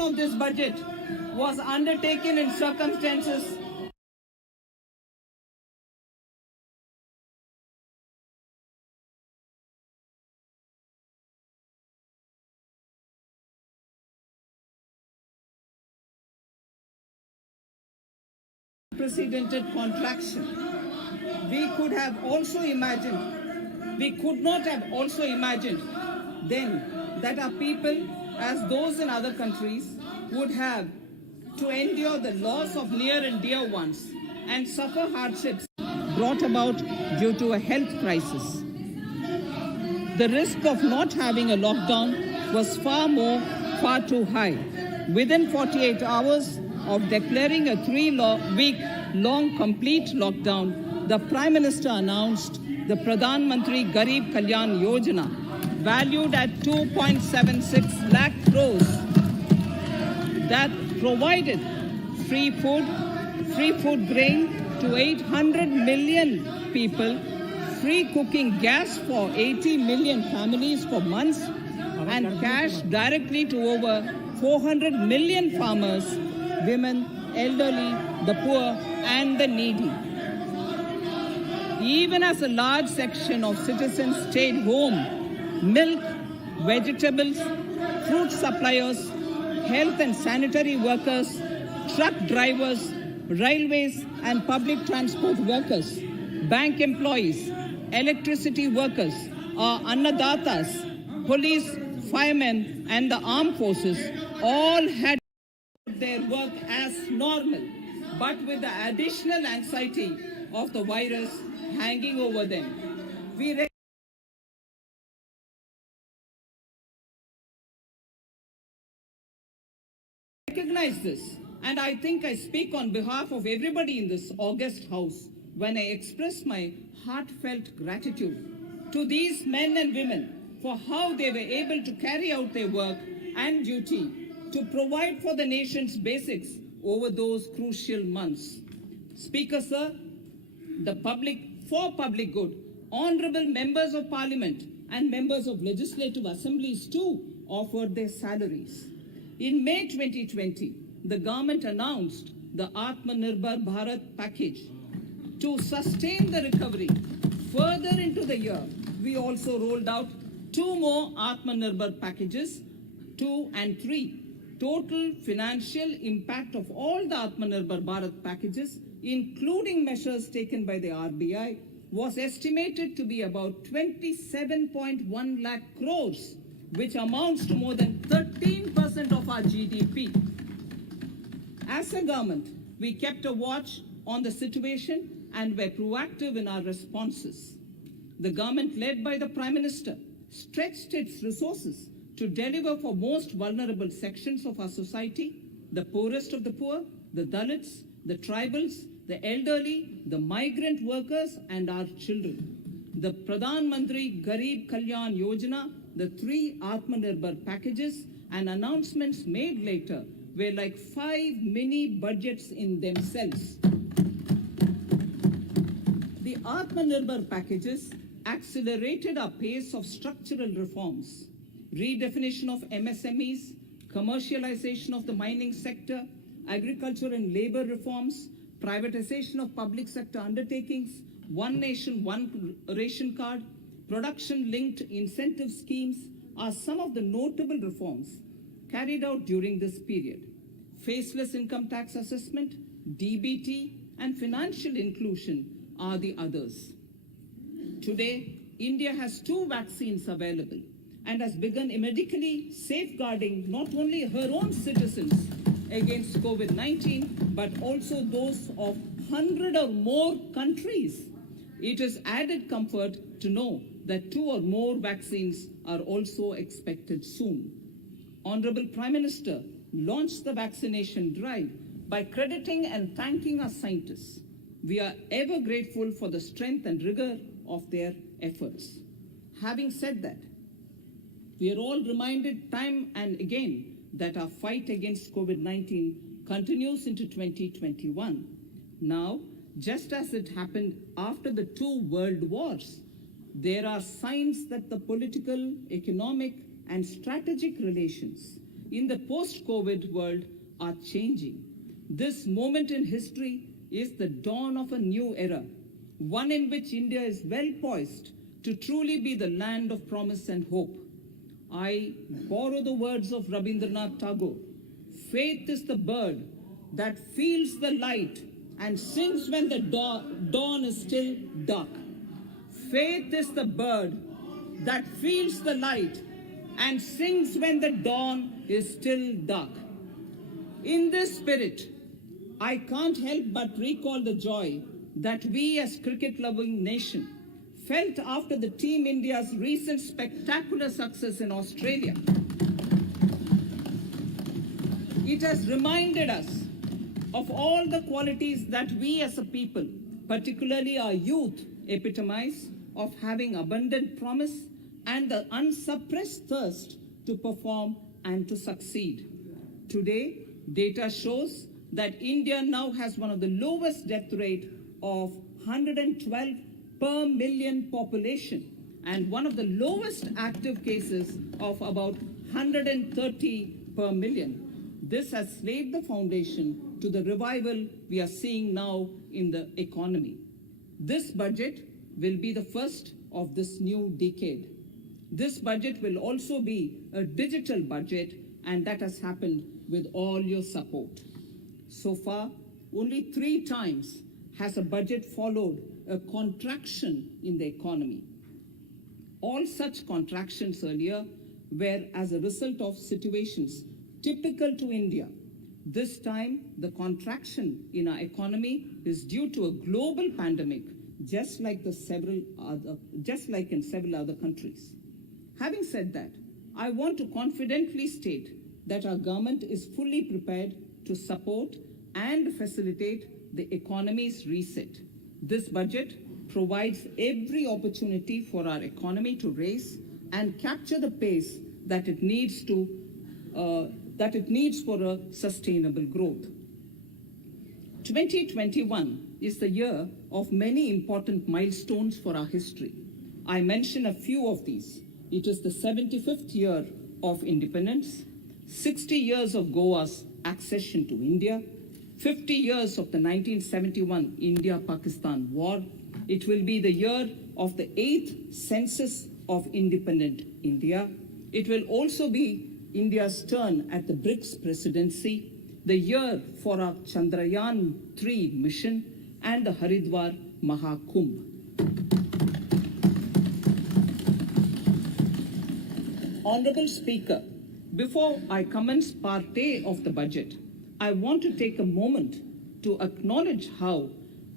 of this budget was undertaken in circumstances unprecedented contraction. We could not have also imagined then that our people, as those in other countries, would have to endure the loss of near and dear ones and suffer hardships brought about due to a health crisis. The risk of not having a lockdown was far too high. Within 48 hours of declaring a 3-week-long complete lockdown, the Prime Minister announced the Pradhan Mantri Garib Kalyan Yojana, valued at 2.76 lakh crores, that provided free food grain to 800 million people, free cooking gas for 80 million families for months, and cash directly to over 400 million farmers, women, elderly, the poor, and the needy. Even as a large section of citizens stayed home, milk, vegetables, fruit suppliers, health and sanitary workers, truck drivers, railways and public transport workers, bank employees, electricity workers, our annadatas, police, firemen, and the armed forces all had their work as normal, but with the additional anxiety of the virus hanging over them. We recognize this, and I think I speak on behalf of everybody in this august house when I express my heartfelt gratitude to these men and women for how they were able to carry out their work and duty to provide for the nation's basics over those crucial months. Speaker, sir, for public good, honorable members of parliament and members of legislative assemblies too offered their salaries. In May 2020, the government announced the Atmanirbhar Bharat package. To sustain the recovery further into the year, we also rolled out 2 more Atmanirbhar packages, 2 and 3. Total financial impact of all the Atmanirbhar Bharat packages, including measures taken by the RBI, was estimated to be about 27.1 lakh crores, which amounts to more than 13% of our GDP. As a government, we kept a watch on the situation and were proactive in our responses. The government, led by the Prime Minister, stretched its resources to deliver for most vulnerable sections of our society, the poorest of the poor, the Dalits, the tribals, the elderly, the migrant workers, and our children. The Pradhan Mantri Garib Kalyan Yojana, the 3 Atmanirbhar packages, and announcements made later were like 5 mini budgets in themselves. The Atmanirbhar packages accelerated our pace of structural reforms, redefinition of MSMEs, commercialization of the mining sector, agriculture and labor reforms, privatization of public sector undertakings, one nation, one ration card, production-linked incentive schemes are some of the notable reforms carried out during this period. Faceless income tax assessment, DBT, and financial inclusion are the others. Today, India has 2 vaccines available and has begun medically safeguarding not only her own citizens against COVID-19, but also those of 100 or more countries. It is added comfort to know that 2 or more vaccines are also expected soon. Honorable Prime Minister launched the vaccination drive by crediting and thanking our scientists. We are ever grateful for the strength and rigor of their efforts. Having said that, we are all reminded time and again that our fight against COVID-19 continues into 2021. Now, just as it happened after the 2 world wars, there are signs that the political, economic, and strategic relations in the post-COVID world are changing. This moment in history is the dawn of a new era, one in which India is well poised to truly be the land of promise and hope. I borrow the words of Rabindranath Tagore. Faith is the bird that feels the light and sings when the dawn is still dark. Faith is the bird that feels the light and sings when the dawn is still dark. In this spirit, I can't help but recall the joy that we as cricket-loving nation felt after the Team India's recent spectacular success in Australia. It has reminded us of all the qualities that we as a people, particularly our youth, epitomize of having abundant promise and the unsuppressed thirst to perform and to succeed. Today, data shows that India now has one of the lowest death rate of 112 per million population and one of the lowest active cases of about 130 per million. This has laid the foundation to the revival we are seeing now in the economy. This budget will be the first of this new decade. This budget will also be a digital budget, and that has happened with all your support. So far, only 3 times has a budget followed a contraction in the economy. All such contractions earlier were as a result of situations typical to India. This time, the contraction in our economy is due to a global pandemic, just like in several other countries. Having said that, I want to confidently state that our government is fully prepared to support and facilitate the economy's reset. This budget provides every opportunity for our economy to raise and capture the pace that it needs for a sustainable growth. 2021 is the year of many important milestones for our history. I mention a few of these. It is the 75th year of independence, 60 years of Goa's accession to India, 50 years of the 1971 India-Pakistan War. It will be the year of the 8th census of independent India. It will also be India's turn at the BRICS presidency, the year for our Chandrayaan-3 mission, and the Haridwar Mahakumbh. Honorable Speaker, before I commence Part A of the budget, I want to take a moment to acknowledge how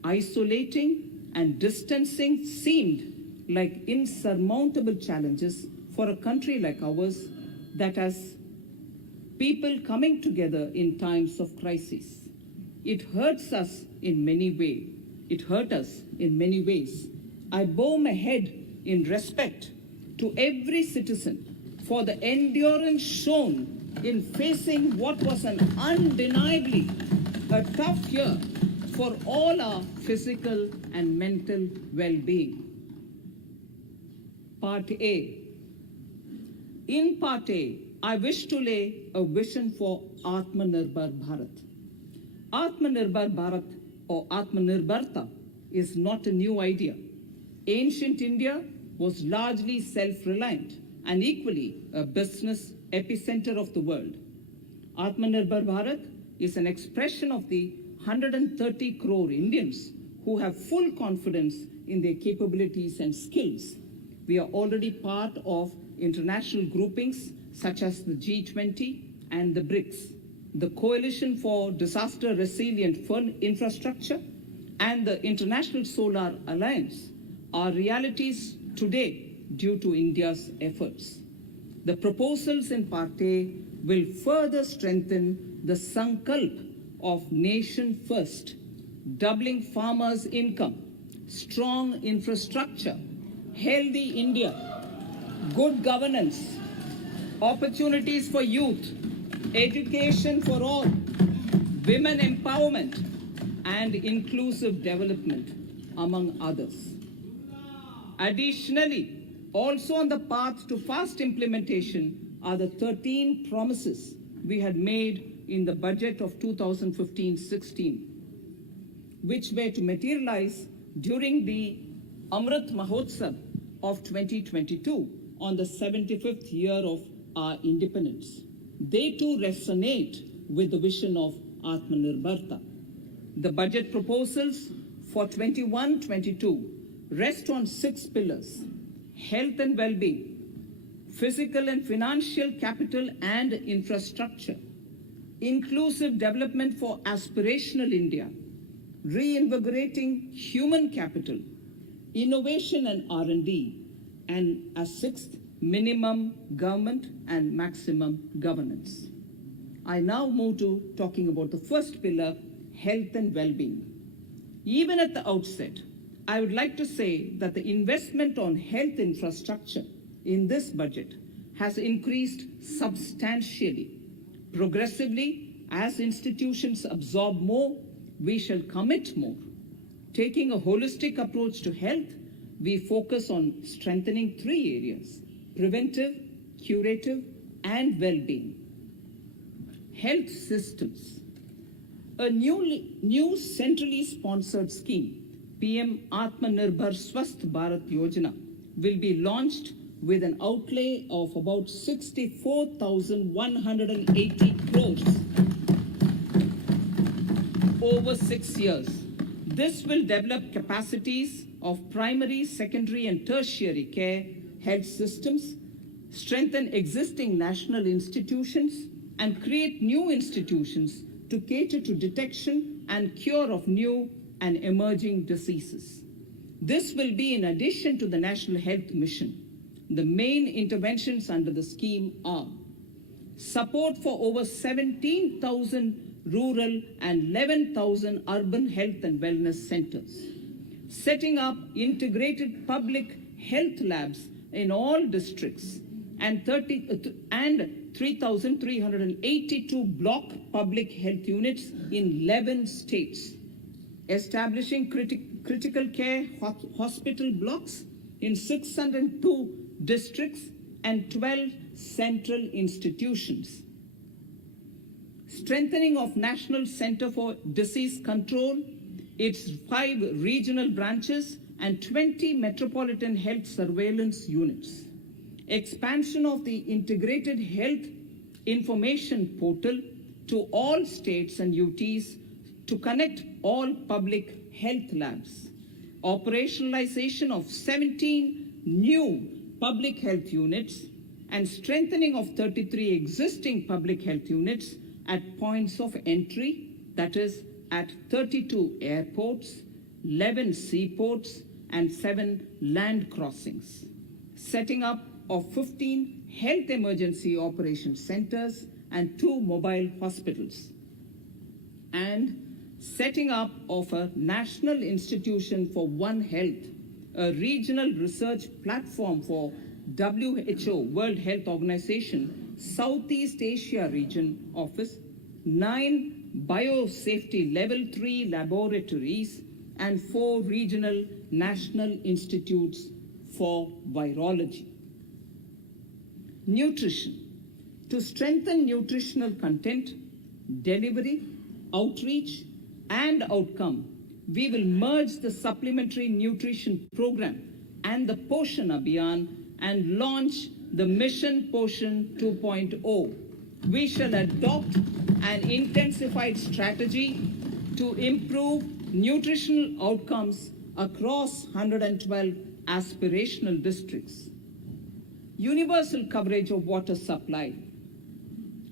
isolating and distancing seemed like insurmountable challenges for a country like ours that has people coming together in times of crisis. It hurts us in many ways. It hurt us in many ways. I bow my head in respect to every citizen for the endurance shown in facing what was an undeniably a tough year for all our physical and mental well-being. Part A. In Part A, I wish to lay a vision for Atmanirbhar Bharat. Atmanirbhar Bharat or Atmanirbharta is not a new idea. Ancient India was largely self-reliant and equally a business epicenter of the world. Atmanirbhar Bharat is an expression of the 130 crore Indians who have full confidence in their capabilities and skills. We are already part of international groupings such as the G20 and the BRICS, the Coalition for Disaster Resilient Infrastructure, and the International Solar Alliance are realities today due to India's efforts. The proposals in Part A will further strengthen the sankalp of nation first, doubling farmers' income, strong infrastructure, healthy India, good governance, opportunities for youth, education for all, women empowerment, and inclusive development, among others. Additionally, also on the path to fast implementation are the 13 promises we had made in the budget of 2015-16, which were to materialize during the Amrit Mahotsav of 2022 on the 75th year of our independence. They too resonate with the vision of Atmanirbharta. The budget proposals for 21-22 rest on 6 pillars: health and well-being, physical and financial capital and infrastructure, inclusive development for aspirational India, reinvigorating human capital, innovation and R&D, and as sixth, minimum government and maximum governance. I now move to talking about the first pillar, health and well-being. Even at the outset, I would like to say that the investment on health infrastructure in this budget has increased substantially. Progressively, as institutions absorb more, we shall commit more. Taking a holistic approach to health, we focus on strengthening 3 areas: preventive, curative, and well-being. Health systems. A new centrally sponsored scheme, PM Atmanirbhar Swasth Bharat Yojana, will be launched with an outlay of about 64,180 crores over 6 years. This will develop capacities of primary, secondary, and tertiary care health systems, strengthen existing national institutions, and create new institutions to cater to detection and cure of new and emerging diseases. This will be in addition to the National Health Mission. The main interventions under the scheme are support for over 17,000 rural and 11,000 urban health and wellness centers, setting up integrated public health labs in all districts, and 3,382 block public health units in 11 states, establishing critical care hospital blocks in 602 districts and 12 central institutions, strengthening of National Center for Disease Control, its 5 regional branches and 20 metropolitan health surveillance units, expansion of the integrated health information portal to all states and UTs to connect all public health labs, operationalization of 17 new public health units, and strengthening of 33 existing public health units at points of entry, that is, at 32 airports, 11 seaports, and 7 land crossings, setting up of 15 health emergency operation centers and 2 mobile hospitals, and setting up of a National Institution for One Health, a regional research platform for WHO, World Health Organization, Southeast Asia Region Office, 9 biosafety level 3 laboratories, and 4 regional national institutes for virology. Nutrition. To strengthen nutritional content, delivery, outreach, and outcome, we will merge the Supplementary Nutrition Program and the Poshan Abhiyan and launch the Mission Poshan 2.0. We shall adopt an intensified strategy to improve nutritional outcomes across 112 aspirational districts. Universal coverage of water supply.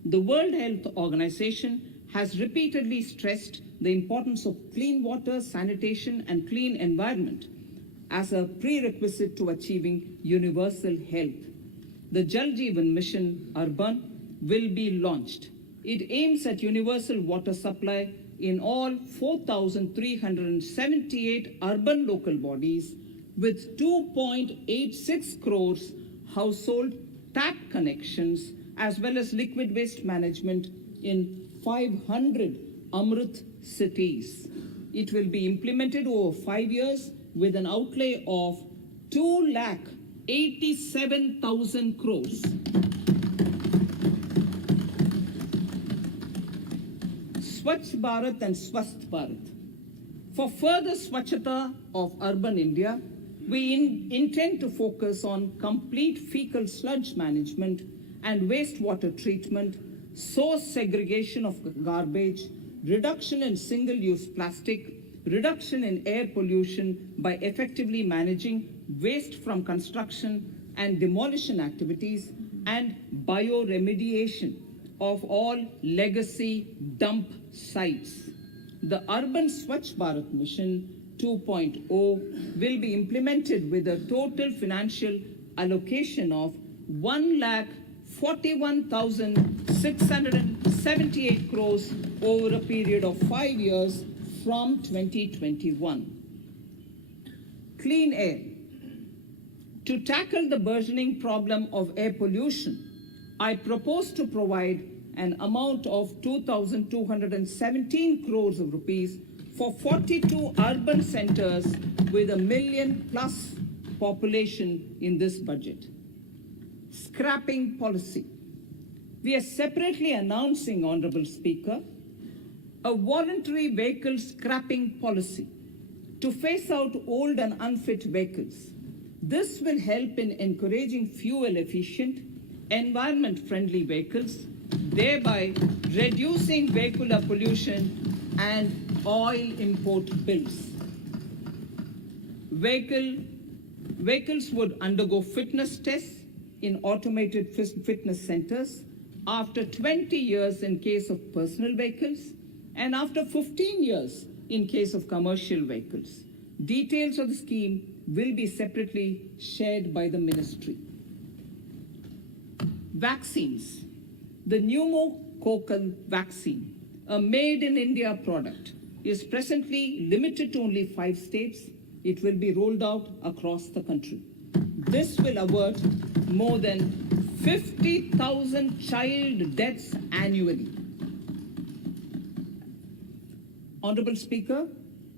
The World Health Organization has repeatedly stressed the importance of clean water, sanitation, and clean environment as a prerequisite to achieving universal health. The Jal Jeevan Mission Urban will be launched. It aims at universal water supply in all 4,378 urban local bodies with 2.86 crores household tap connections, as well as liquid waste management in 500 Amrit cities. It will be implemented over 5 years with an outlay of 2,87,000 crores. Swachh Bharat and Swasth Bharat. For further Swachhata of urban India, we intend to focus on complete fecal sludge management and wastewater treatment, source segregation of garbage, reduction in single-use plastic, reduction in air pollution by effectively managing waste from construction and demolition activities, and bioremediation of all legacy dump sites. The Urban Swachh Bharat Mission 2.0 will be implemented with a total financial allocation of 1,41,678 crores over a period of 5 years from 2021. Clean air. To tackle the burgeoning problem of air pollution, I propose to provide an amount of 2,217 crores of rupees for 42 urban centers with 1 million plus population in this budget. Scrapping policy. We are separately announcing, Honorable Speaker, a voluntary vehicle scrapping policy to phase out old and unfit vehicles. This will help in encouraging fuel-efficient, environment-friendly vehicles, thereby reducing vehicular pollution and oil import bills. Vehicles would undergo fitness tests in automated fitness centers after 20 years in case of personal vehicles and after 15 years in case of commercial vehicles. Details of the scheme will be separately shared by the ministry. Vaccines. The pneumococcal vaccine, a made-in-India product, is presently limited to only 5 states. It will be rolled out across the country. This will avert more than 50,000 child deaths annually. Honorable Speaker,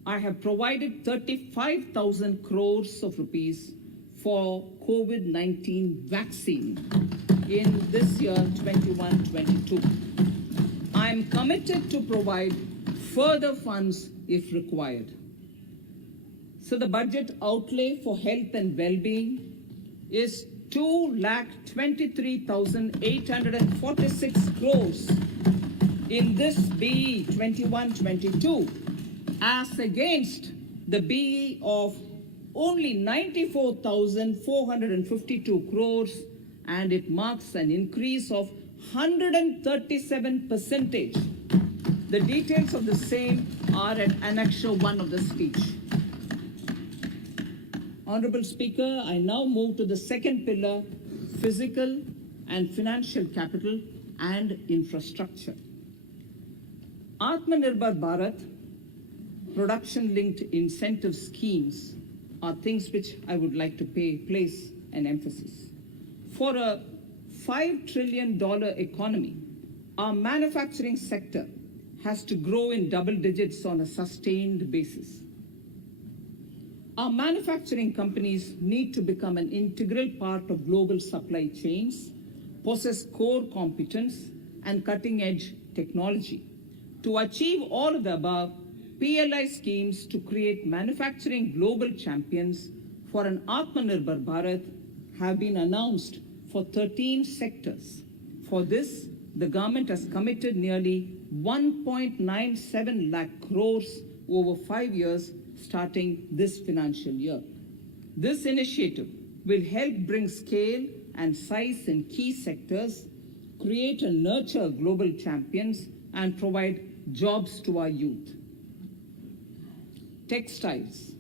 I have provided 35,000 crores of rupees for COVID-19 vaccine in this year 21-22. I am committed to provide further funds if required. So the budget outlay for health and well-being is 2,23,846 crores in this BE 21-22, as against the BE of only 94,452 crores, and it marks an increase of 137%. The details of the same are at Annexure 1 of the speech. Honorable Speaker, I now move to the second pillar, physical and financial capital and infrastructure. Atmanirbhar Bharat, production-linked incentive schemes are things which I would like to place an emphasis. For a $5 trillion economy, our manufacturing sector has to grow in double digits on a sustained basis. Our manufacturing companies need to become an integral part of global supply chains, possess core competence and cutting-edge technology. To achieve all of the above, PLI schemes to create manufacturing global champions for an Atmanirbhar Bharat have been announced for 13 sectors. For this, the government has committed nearly 1.97 lakh crores over 5 years starting this financial year. This initiative will help bring scale and size in key sectors, create and nurture global champions, and provide jobs to our youth. Textiles.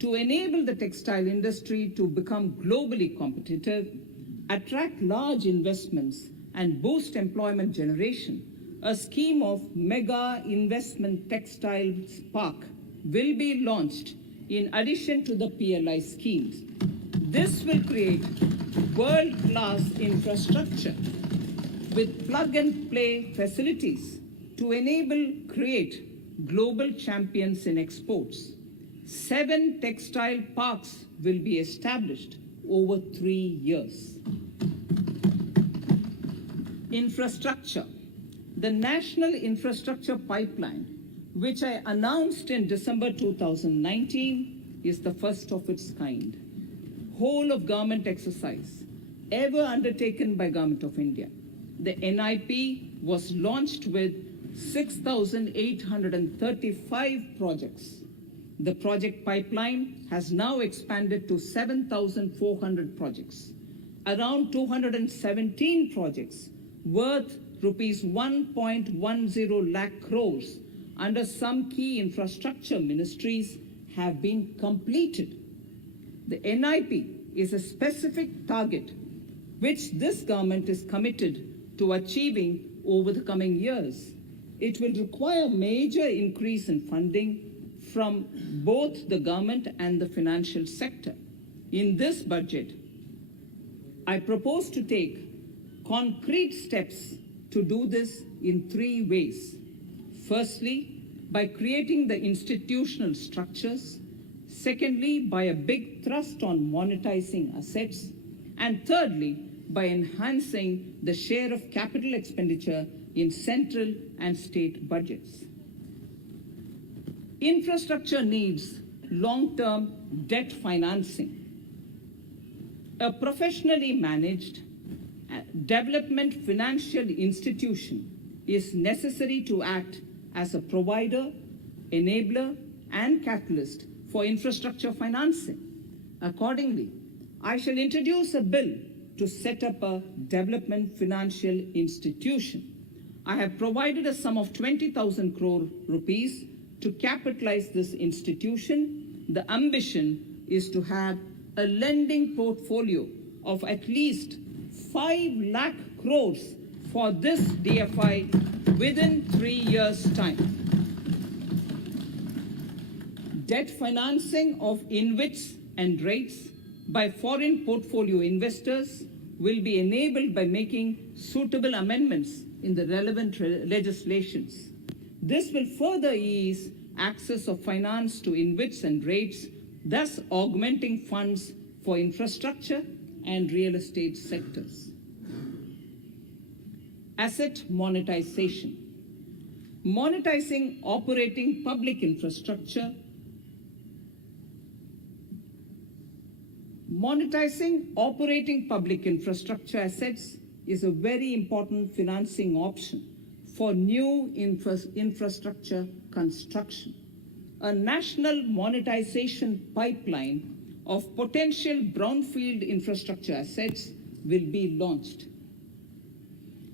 To enable the textile industry to become globally competitive, attract large investments, and boost employment generation, a scheme of Mega Investment Textile Park will be launched in addition to the PLI schemes. This will create world-class infrastructure with plug-and-play facilities to create global champions in exports. 7 textile parks will be established over 3 years. Infrastructure. The National Infrastructure Pipeline, which I announced in December 2019, is the first of its kind. Whole of government exercise ever undertaken by Government of India. The NIP was launched with 6,835 projects. The project pipeline has now expanded to 7,400 projects. Around 217 projects worth rupees 1.10 lakh crores under some key infrastructure ministries have been completed. The NIP is a specific target which this government is committed to achieving over the coming years. It will require major increase in funding from both the government and the financial sector. In this budget, I propose to take concrete steps to do this in 3 ways. Firstly, by creating the institutional structures. Secondly, by a big thrust on monetizing assets. And thirdly, by enhancing the share of capital expenditure in central and state budgets. Infrastructure needs long-term debt financing. A professionally managed development financial institution is necessary to act as a provider, enabler, and catalyst for infrastructure financing. Accordingly, I shall introduce a bill to set up a development financial institution. I have provided a sum of 20,000 crore rupees to capitalize this institution. The ambition is to have a lending portfolio of at least 5 lakh crores for this DFI within 3 years' time. Debt financing of InvITs and rates by foreign portfolio investors will be enabled by making suitable amendments in the relevant legislations. This will further ease access of finance to InvITs and rates, thus augmenting funds for infrastructure and real estate sectors. Asset monetization. Monetizing operating public infrastructure. Monetizing operating public infrastructure assets is a very important financing option for new infrastructure construction. A national monetization pipeline of potential brownfield infrastructure assets will be launched.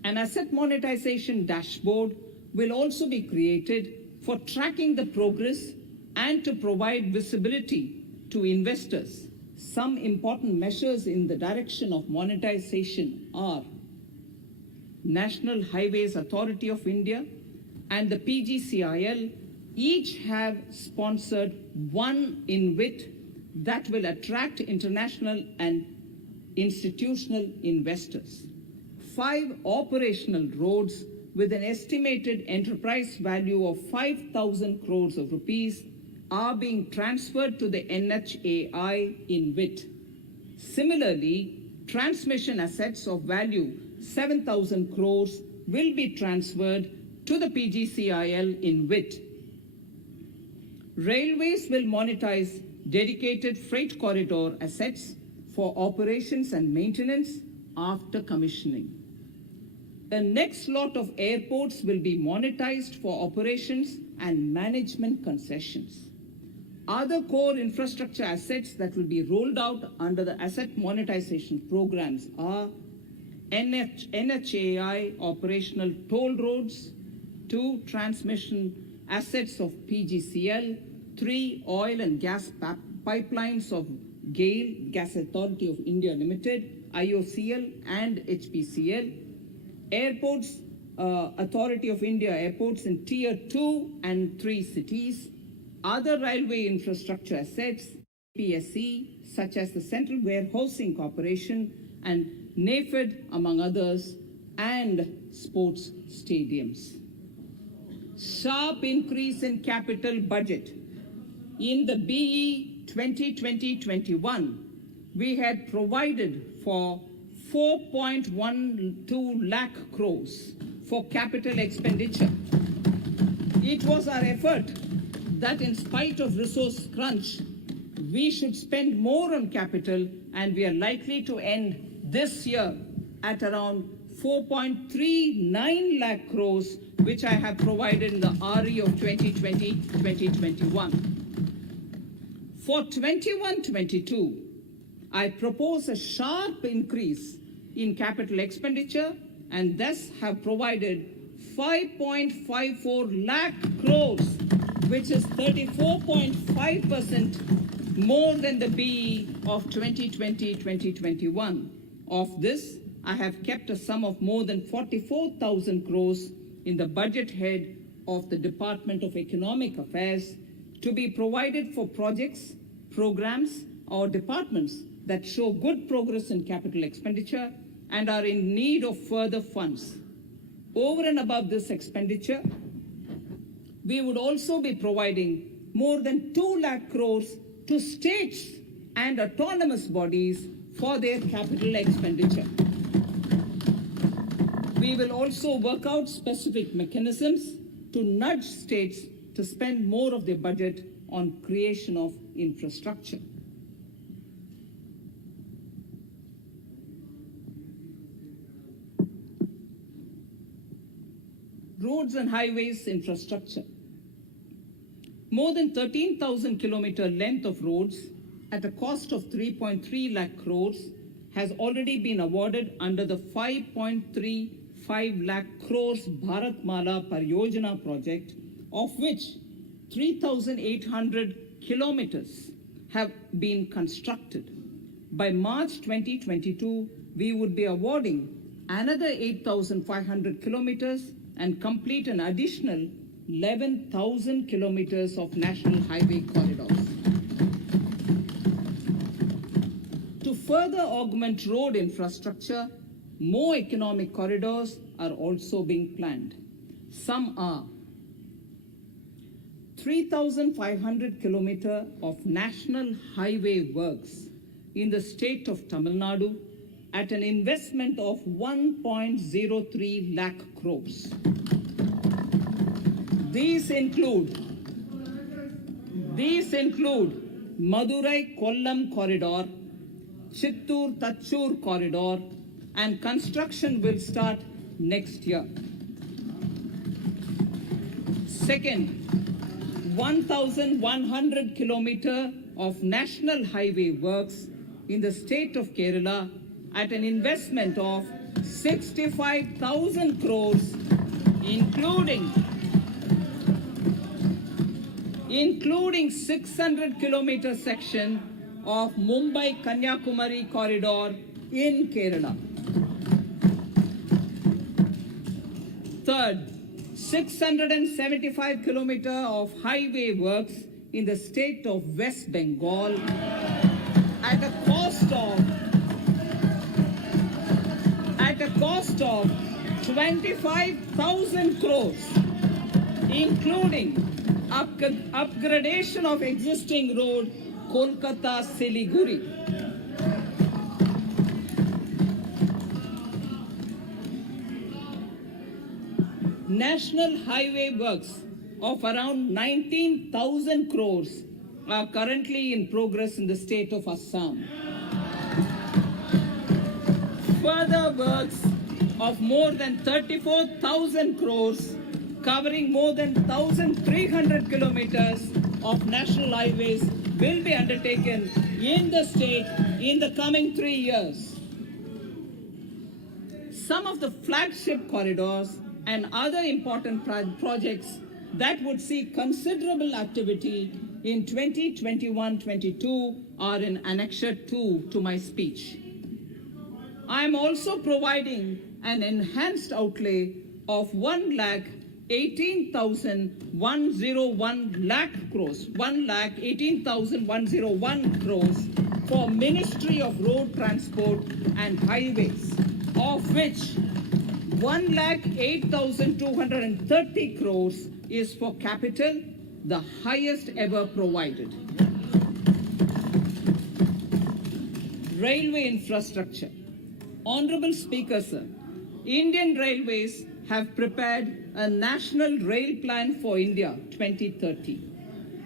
An asset monetization dashboard will also be created for tracking the progress and to provide visibility to investors. Some important measures in the direction of monetization are National Highways Authority of India and the PGCIL each have sponsored one InvIT that will attract international and institutional investors. 5 operational roads with an estimated enterprise value of 5,000 crores of rupees are being transferred to the NHAI InvIT. Similarly, transmission assets of value 7,000 crores will be transferred to the PGCIL InvIT. Railways will monetize dedicated freight corridor assets for operations and maintenance after commissioning. The next lot of airports will be monetized for operations and management concessions. Other core infrastructure assets that will be rolled out under the asset monetization programs are NHAI operational toll roads, 2 transmission assets of PGCL, 3 oil and gas pipelines of GAIL, Gas Authority of India Limited, IOCL and HPCL, Airports Authority of India airports in Tier 2 and 3 cities, other railway infrastructure assets, PSE, such as the Central Warehousing Corporation and NAFED, among others, and sports stadiums. Sharp increase in capital budget. In the BE 2020-21, we had provided for 4.12 lakh crores for capital expenditure. It was our effort that in spite of resource crunch, we should spend more on capital, and we are likely to end this year at around 4.39 lakh crores, which I have provided in the RE of 2020-2021. For 21-22, I propose a sharp increase in capital expenditure and thus have provided 5.54 lakh crores, which is 34.5% more than the BE of 2020-2021. Of this, I have kept a sum of more than 44,000 crores in the budget head of the Department of Economic Affairs to be provided for projects, programs, or departments that show good progress in capital expenditure and are in need of further funds. Over and above this expenditure, we would also be providing more than 2 lakh crores to states and autonomous bodies for their capital expenditure. We will also work out specific mechanisms to nudge states to spend more of their budget on creation of infrastructure. Roads and highways infrastructure. More than 13,000 kilometer length of roads at a cost of 3.3 lakh crores has already been awarded under the 5.35 lakh crores Bharatmala Pariyojana project, of which 3,800 kilometers have been constructed. By March 2022, we would be awarding another 8,500 kilometers and complete an additional 11,000 kilometers of national highway corridors. To further augment road infrastructure, more economic corridors are also being planned. Some are 3,500 kilometers of national highway works in the state of Tamil Nadu at an investment of 1.03 lakh crores. These include Madurai-Kollam corridor, Chittoor-Tachur corridor, and construction will start next year. Second, 1,100 kilometers of national highway works in the state of Kerala at an investment of 65,000 crores, including 600 kilometer section of Mumbai-Kanyakumari corridor in Kerala. Third, 675 kilometer of highway works in the state of West Bengal at a cost of 25,000 crores, including upgradation of existing road Kolkata-Siliguri. National highway works of around 19,000 crores are currently in progress in the state of Assam. Further works of more than 34,000 crores covering more than 1,300 kilometers of national highways will be undertaken in the state in the coming 3 years. Some of the flagship corridors and other important projects that would see considerable activity in 2021-22 are in Annexure 2 to my speech. I am also providing an enhanced outlay of 1,18,101 lakh crores, 1,18,101 crores for Ministry of Road Transport and Highways, of which 1,08,230 crores is for capital, the highest ever provided. Railway infrastructure. Honorable Speaker, sir, Indian Railways have prepared a National Rail Plan for India 2030.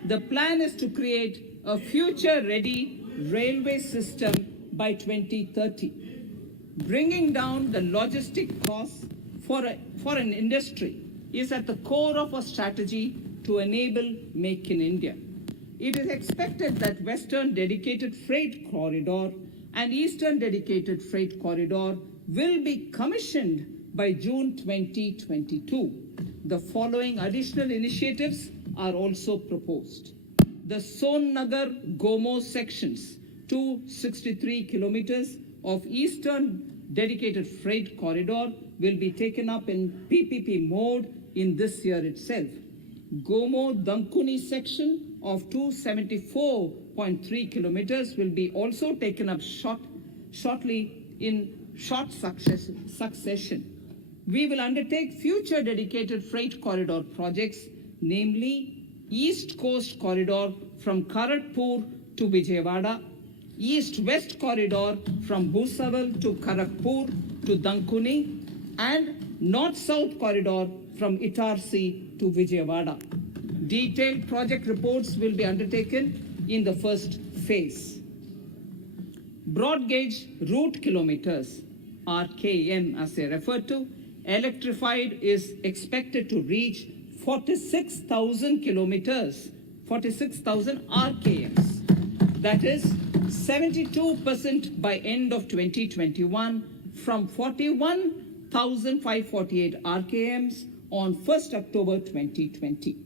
The plan is to create a future-ready railway system by 2030, bringing down the logistic costs for an industry is at the core of our strategy to enable Make in India. It is expected that Western Dedicated Freight Corridor and Eastern Dedicated Freight Corridor will be commissioned by June 2022. The following additional initiatives are also proposed. The Sonnagar-Gomo sections, 263 kilometers of Eastern Dedicated Freight Corridor will be taken up in PPP mode in this year itself. Gomo-Dankuni section of 274.3 kilometers will be also taken up shortly in short succession. We will undertake future dedicated freight corridor projects, namely East Coast Corridor from Kharagpur to Vijayawada, East-West Corridor from Bhusaval to Kharagpur to Dankuni, and North-South Corridor from Itarsi to Vijayawada. Detailed project reports will be undertaken in the first phase. Broad gauge route kilometers, RKM as they refer to, electrified is expected to reach 46,000 kilometers, 46,000 RKMs. That is 72% by end of 2021 from 41,548 RKMs on 1st October 2020.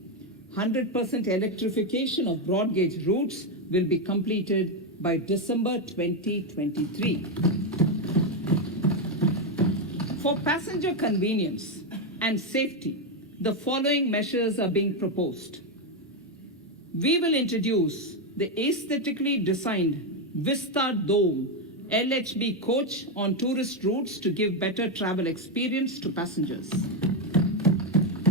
100% electrification of broad gauge routes will be completed by December 2023. For passenger convenience and safety, the following measures are being proposed. We will introduce the aesthetically designed Vista Dome LHB coach on tourist routes to give better travel experience to passengers.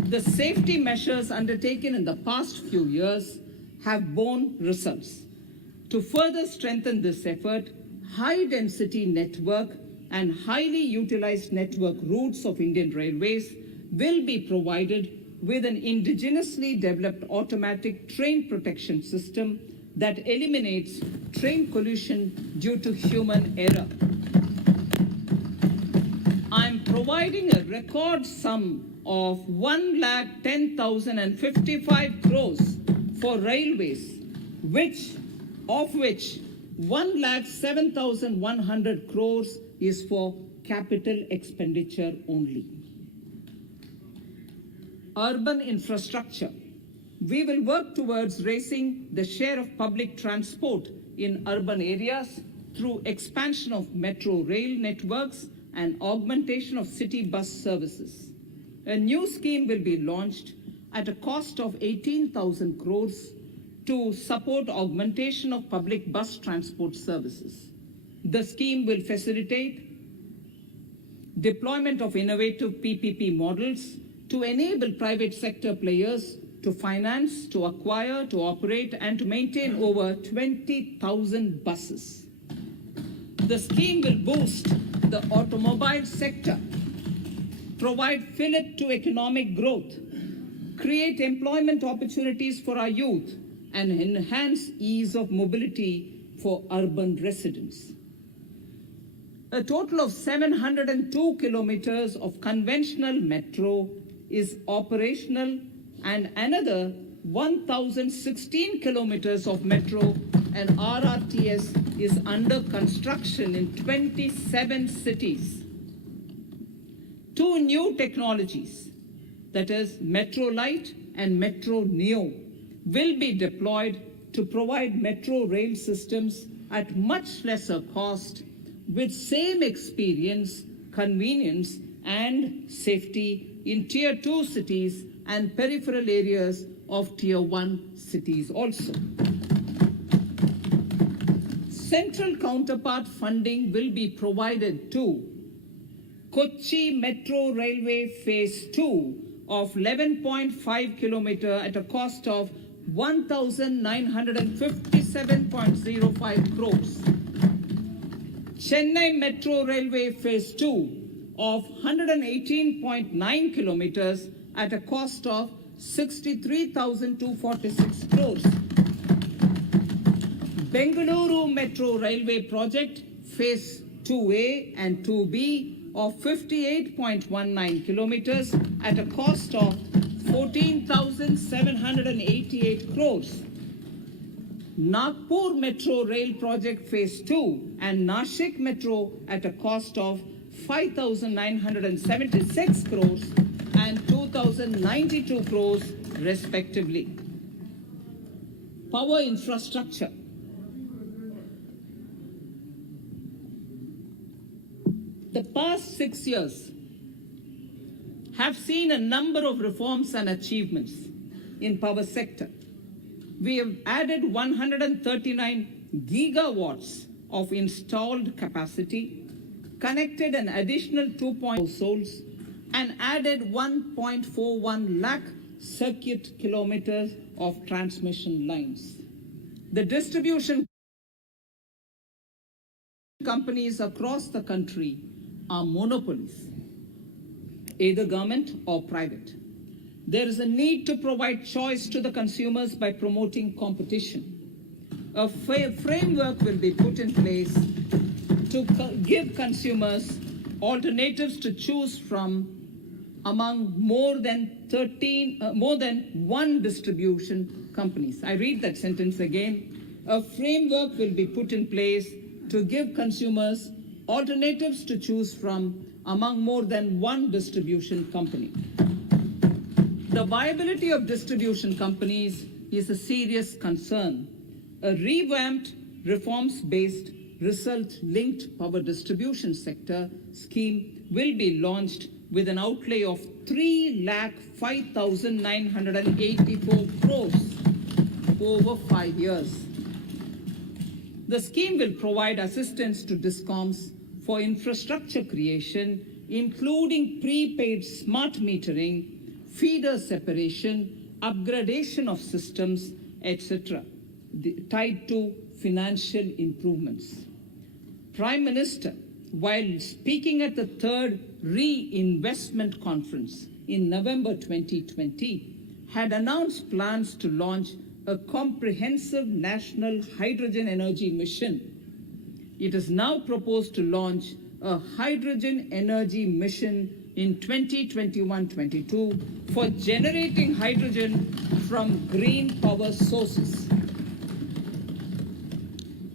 The safety measures undertaken in the past few years have borne results. To further strengthen this effort, high-density network and highly utilized network routes of Indian Railways will be provided with an indigenously developed automatic train protection system that eliminates train collision due to human error. I'm providing a record sum of 1,10,055 crores for railways, of which 1,07,100 crores is for capital expenditure only. Urban infrastructure. We will work towards raising the share of public transport in urban areas through expansion of metro rail networks and augmentation of city bus services. A new scheme will be launched at a cost of 18,000 crores to support augmentation of public bus transport services. The scheme will facilitate deployment of innovative PPP models to enable private sector players to finance, to acquire, to operate, and to maintain over 20,000 buses. The scheme will boost the automobile sector, provide fillip to economic growth, create employment opportunities for our youth, and enhance ease of mobility for urban residents. A total of 702 kilometers of conventional metro is operational, and another 1,016 kilometers of metro and RRTS is under construction in 27 cities. 2 new technologies, that is Metro Light and Metro Neo, will be deployed to provide metro rail systems at much lesser cost with same experience, convenience, and safety in Tier 2 cities and peripheral areas of Tier 1 cities also. Central counterpart funding will be provided to Kochi Metro Railway Phase 2 of 11.5 kilometer at a cost of 1,957.05 crores. Chennai Metro Railway Phase 2 of 118.9 kilometers at a cost of 63,246 crores. Bengaluru Metro Railway Project Phase 2A and 2B of 58.19 kilometers at a cost of 14,788 crores. Nagpur Metro Rail Project Phase 2 and Nashik Metro at a cost of 5,976 crores and 2,092 crores respectively. Power infrastructure. The past 6 years have seen a number of reforms and achievements in power sector. We have added 139 gigawatts of installed capacity, connected an additional 2.0 households, and added 1.41 lakh circuit kilometers of transmission lines. The distribution companies across the country are monopolies, either government or private. There is a need to provide choice to the consumers by promoting competition. A framework will be put in place to give consumers alternatives to choose from among more than one distribution companies. I read that sentence again. A framework will be put in place to give consumers alternatives to choose from among more than one distribution company. The viability of distribution companies is a serious concern. A revamped, reforms-based, result-linked power distribution sector scheme will be launched with an outlay of 3,05,984 crores over 5 years. The scheme will provide assistance to DISCOMs for infrastructure creation, including prepaid smart metering, feeder separation, upgradation of systems, etc., tied to financial improvements. Prime Minister, while speaking at the third reinvestment conference in November 2020, had announced plans to launch a comprehensive national hydrogen energy mission. It is now proposed to launch a hydrogen energy mission in 2021-22 for generating hydrogen from green power sources.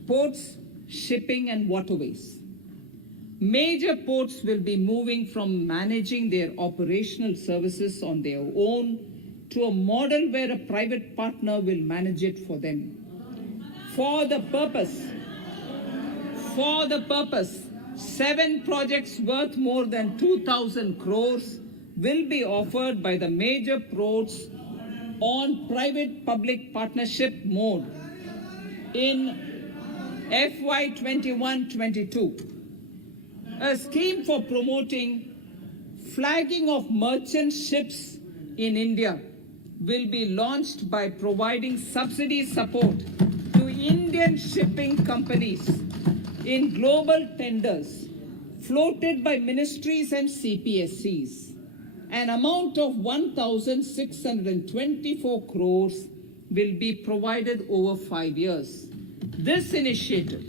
Ports, shipping and waterways. Major ports will be moving from managing their operational services on their own to a model where a private partner will manage it for them. For the purpose, 7 projects worth more than 2,000 crores will be offered by the major ports on private-public partnership mode in FY 21-22. A scheme for promoting flagging of merchant ships in India will be launched by providing subsidy support to Indian shipping companies in global tenders floated by ministries and CPSCs. An amount of 1,624 crores will be provided over 5 years. This initiative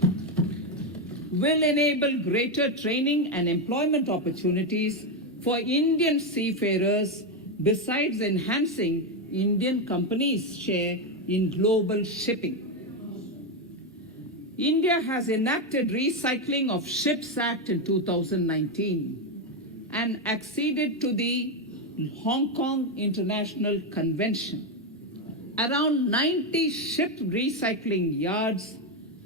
will enable greater training and employment opportunities for Indian seafarers, besides enhancing Indian companies' share in global shipping. India has enacted Recycling of Ships Act in 2019 and acceded to the Hong Kong International Convention. Around 90 ship recycling yards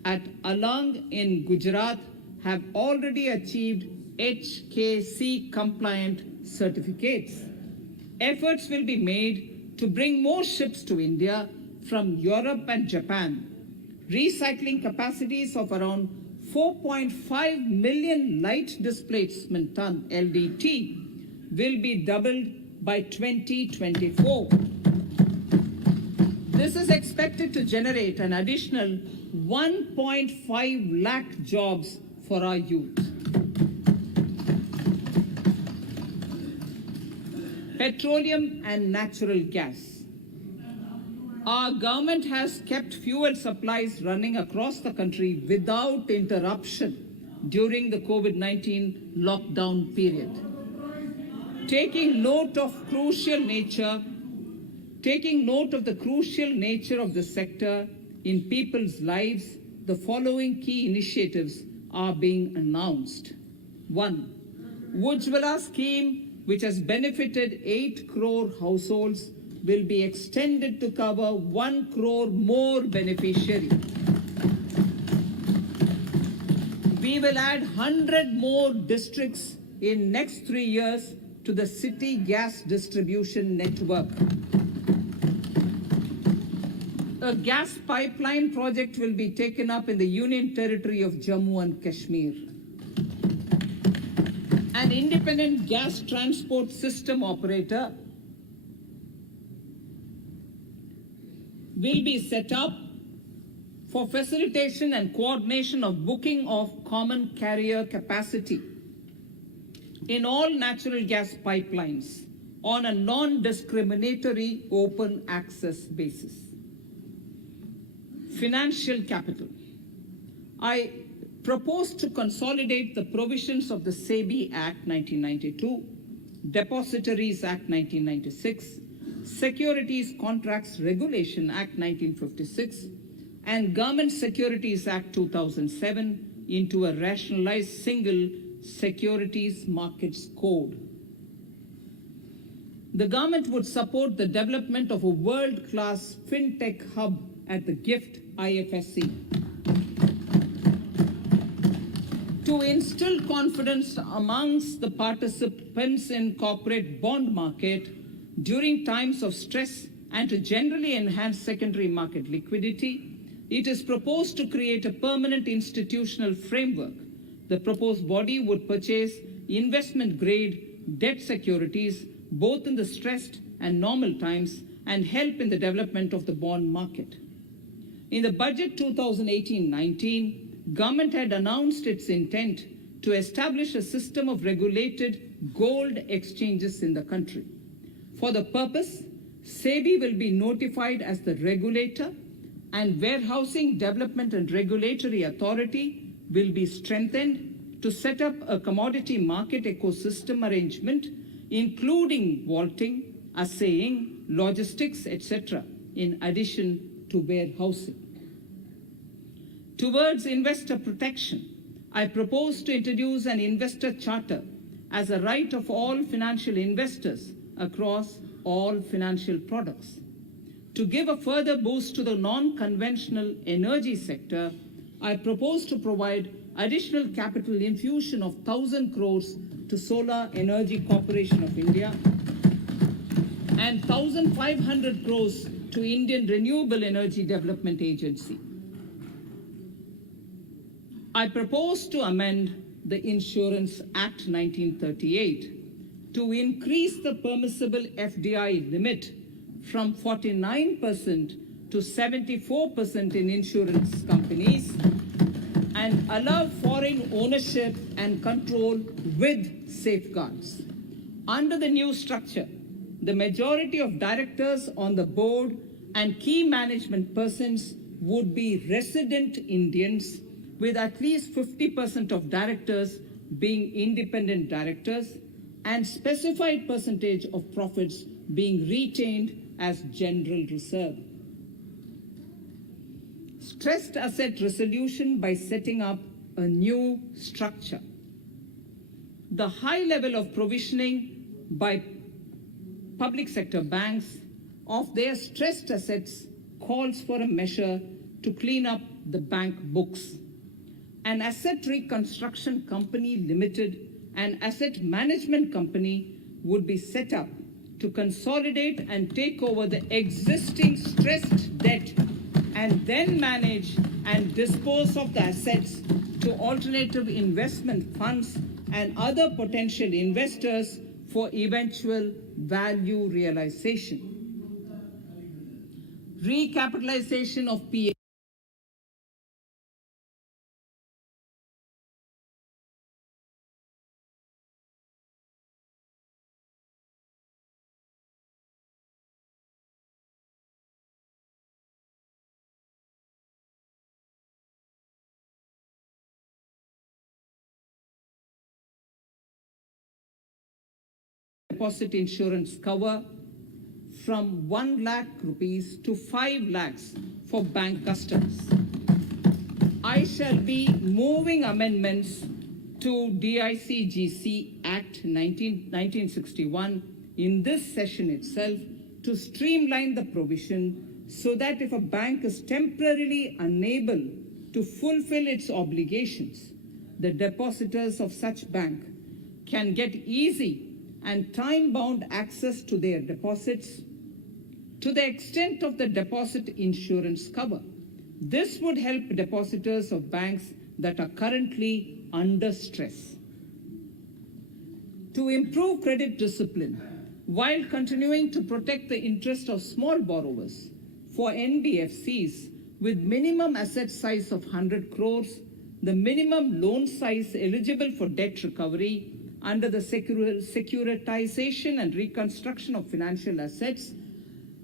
at Alang in Gujarat have already achieved HKC-compliant certificates. Efforts will be made to bring more ships to India from Europe and Japan. Recycling capacities of around 4.5 million light displacement ton LDT will be doubled by 2024. This is expected to generate an additional 1.5 lakh jobs for our youth. petroleum and natural gas. Our government has kept fuel supplies running across the country without interruption during the COVID-19 lockdown period. Taking note of the crucial nature of the sector in people's lives, the following key initiatives are being announced. 1. Ujjwala scheme, which has benefited 8 crore households, will be extended to cover 1 crore more beneficiaries. We will add 100 more districts in next 3 years to the city gas distribution network. A gas pipeline project will be taken up in the Union Territory of Jammu and Kashmir. An independent gas transport system operator will be set up for facilitation and coordination of booking of common carrier capacity in all natural gas pipelines on a non-discriminatory open access basis. Financial capital. I propose to consolidate the provisions of the SEBI Act 1992, Depositories Act 1996, Securities Contracts Regulation Act 1956, and Government Securities Act 2007 into a rationalized single securities markets code. The government would support the development of a world-class fintech hub at the GIFT IFSC. To instill confidence amongst the participants in corporate bond market during times of stress and to generally enhance secondary market liquidity, it is proposed to create a permanent institutional framework. The proposed body would purchase investment-grade debt securities both in the stressed and normal times and help in the development of the bond market. In the budget 2018-19, government had announced its intent to establish a system of regulated gold exchanges in the country. For the purpose, SEBI will be notified as the regulator, and Warehousing Development and Regulatory Authority will be strengthened to set up a commodity market ecosystem arrangement, including vaulting, assaying, logistics, etc., in addition to warehousing. Towards investor protection, I propose to introduce an investor charter as a right of all financial investors across all financial products. To give a further boost to the non-conventional energy sector, I propose to provide additional capital infusion of 1,000 crores to Solar Energy Corporation of India and 1,500 crores to Indian Renewable Energy Development Agency. I propose to amend the Insurance Act 1938 to increase the permissible FDI limit from 49% to 74% in insurance companies and allow foreign ownership and control with safeguards. Under the new structure, the majority of directors on the board and key management persons would be resident Indians, with at least 50% of directors being independent directors and specified percentage of profits being retained as general reserve. Stressed asset resolution by setting up a new structure. The high level of provisioning by public sector banks of their stressed assets calls for a measure to clean up the bank books. An asset reconstruction company limited and asset management company would be set up to consolidate and take over the existing stressed debt and then manage and dispose of the assets to alternative investment funds and other potential investors for eventual value realization. Recapitalization of PA deposit insurance cover from 1 lakh rupees to 5 lakhs for bank customers. I shall be moving amendments to DICGC Act 1961 in this session itself to streamline the provision so that if a bank is temporarily unable to fulfill its obligations, the depositors of such bank can get easy and time-bound access to their deposits to the extent of the deposit insurance cover. This would help depositors of banks that are currently under stress. To improve credit discipline while continuing to protect the interest of small borrowers for NBFCs with minimum asset size of 100 crores, the minimum loan size eligible for debt recovery under the Securitization and Reconstruction of Financial Assets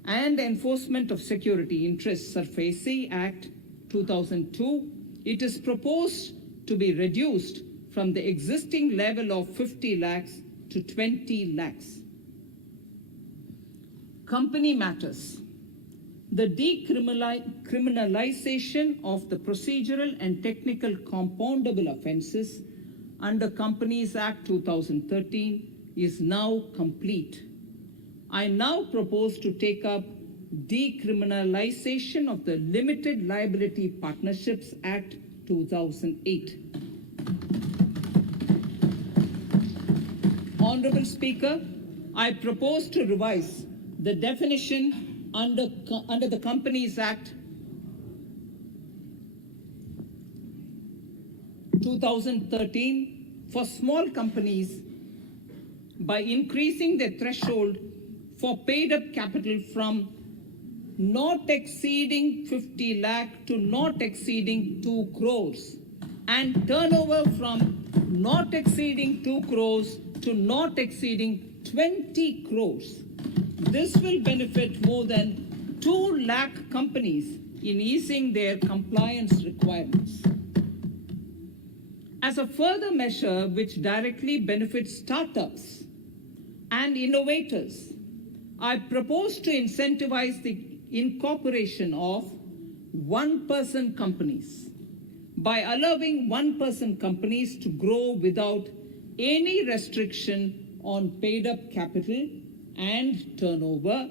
and Enforcement of Security Interests SARFAESI Act 2002, it is proposed to be reduced from the existing level of 50 lakhs to 20 lakhs. Company matters. The decriminalization of the procedural and technical compoundable offenses under Companies Act 2013 is now complete. I now propose to take up decriminalization of the Limited Liability Partnerships Act 2008. Honorable Speaker, I propose to revise the definition under the Companies Act 2013 for small companies by increasing the threshold for paid-up capital from not exceeding 50 lakh to not exceeding 2 crores and turnover from not exceeding 2 crores to not exceeding 20 crores. This will benefit more than 2 lakh companies in easing their compliance requirements. As a further measure which directly benefits startups and innovators, I propose to incentivize the incorporation of one-person companies by allowing one-person companies to grow without any restriction on paid-up capital and turnover,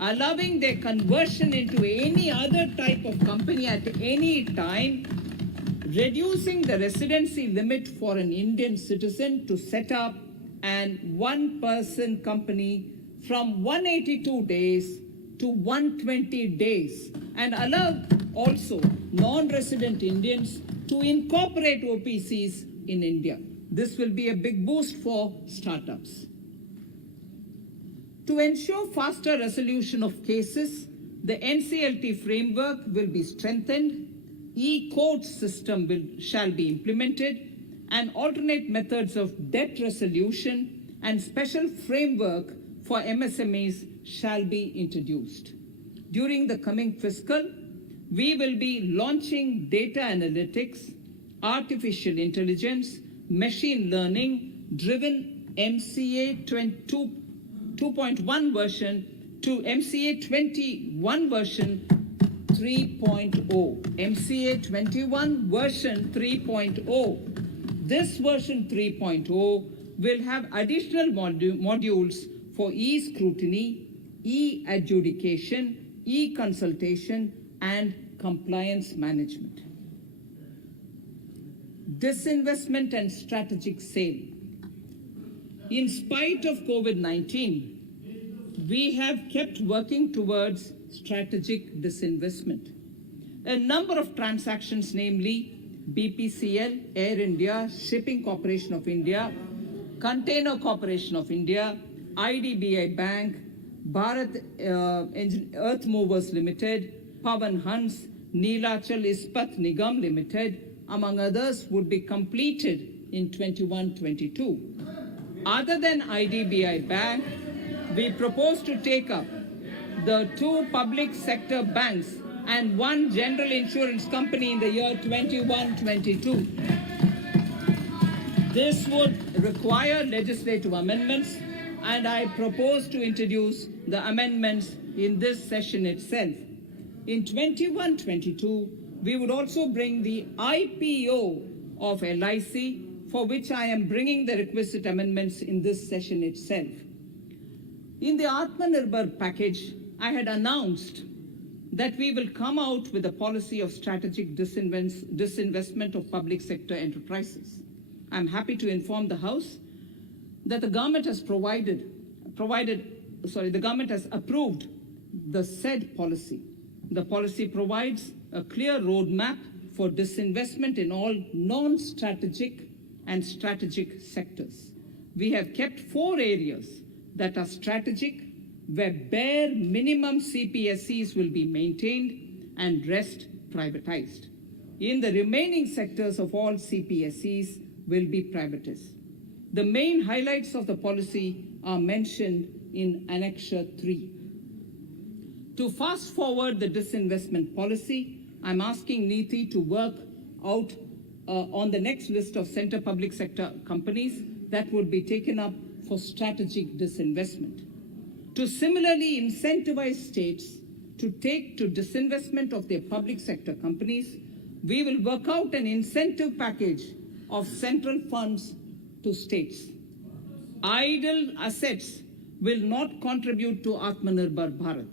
allowing their conversion into any other type of company at any time, reducing the residency limit for an Indian citizen to set up an one-person company from 182 days to 120 days, and allow also non-resident Indians to incorporate OPCs in India. This will be a big boost for startups. To ensure faster resolution of cases, the NCLT framework will be strengthened, e-court system shall be implemented, and alternate methods of debt resolution and special framework for MSMEs shall be introduced. During the coming fiscal, we will be launching data analytics, artificial intelligence, machine learning driven MCA 2.1 version to MCA 21 version 3.0. MCA 21 version 3.0. This version 3.0 will have additional modules for e-scrutiny, e-adjudication, e-consultation, and compliance management. Disinvestment and strategic sale. In spite of COVID-19, we have kept working towards strategic disinvestment. A number of transactions, namely BPCL, Air India, Shipping Corporation of India, Container Corporation of India, IDBI Bank, Bharat Earth Movers Limited, Pavan Hans, Neelachal Ispat Nigam Limited, among others, would be completed in 21-22. Other than IDBI Bank, we propose to take up the 2 public sector banks and 1 general insurance company in the year 21-22. This would require legislative amendments and I propose to introduce the amendments in this session itself. In 21-22, we would also bring the IPO of LIC, for which I am bringing the requisite amendments in this session itself. In the Atmanirbhar package, I had announced that we will come out with a policy of strategic disinvestment of public sector enterprises. I'm happy to inform the House that the government has the government has approved the said policy. The policy provides a clear roadmap for disinvestment in all non-strategic and strategic sectors. We have kept 4 areas that are strategic, where bare minimum CPSEs will be maintained and rest privatized. In the remaining sectors of all CPSEs will be privatized. The main highlights of the policy are mentioned in Annexure 3. To fast forward the disinvestment policy, I'm asking NITI to work out on the next list of center public sector companies that would be taken up for strategic disinvestment. To similarly incentivize states to take to disinvestment of their public sector companies, we will work out an incentive package of central funds to states. Idle assets will not contribute to Atmanirbhar Bharat.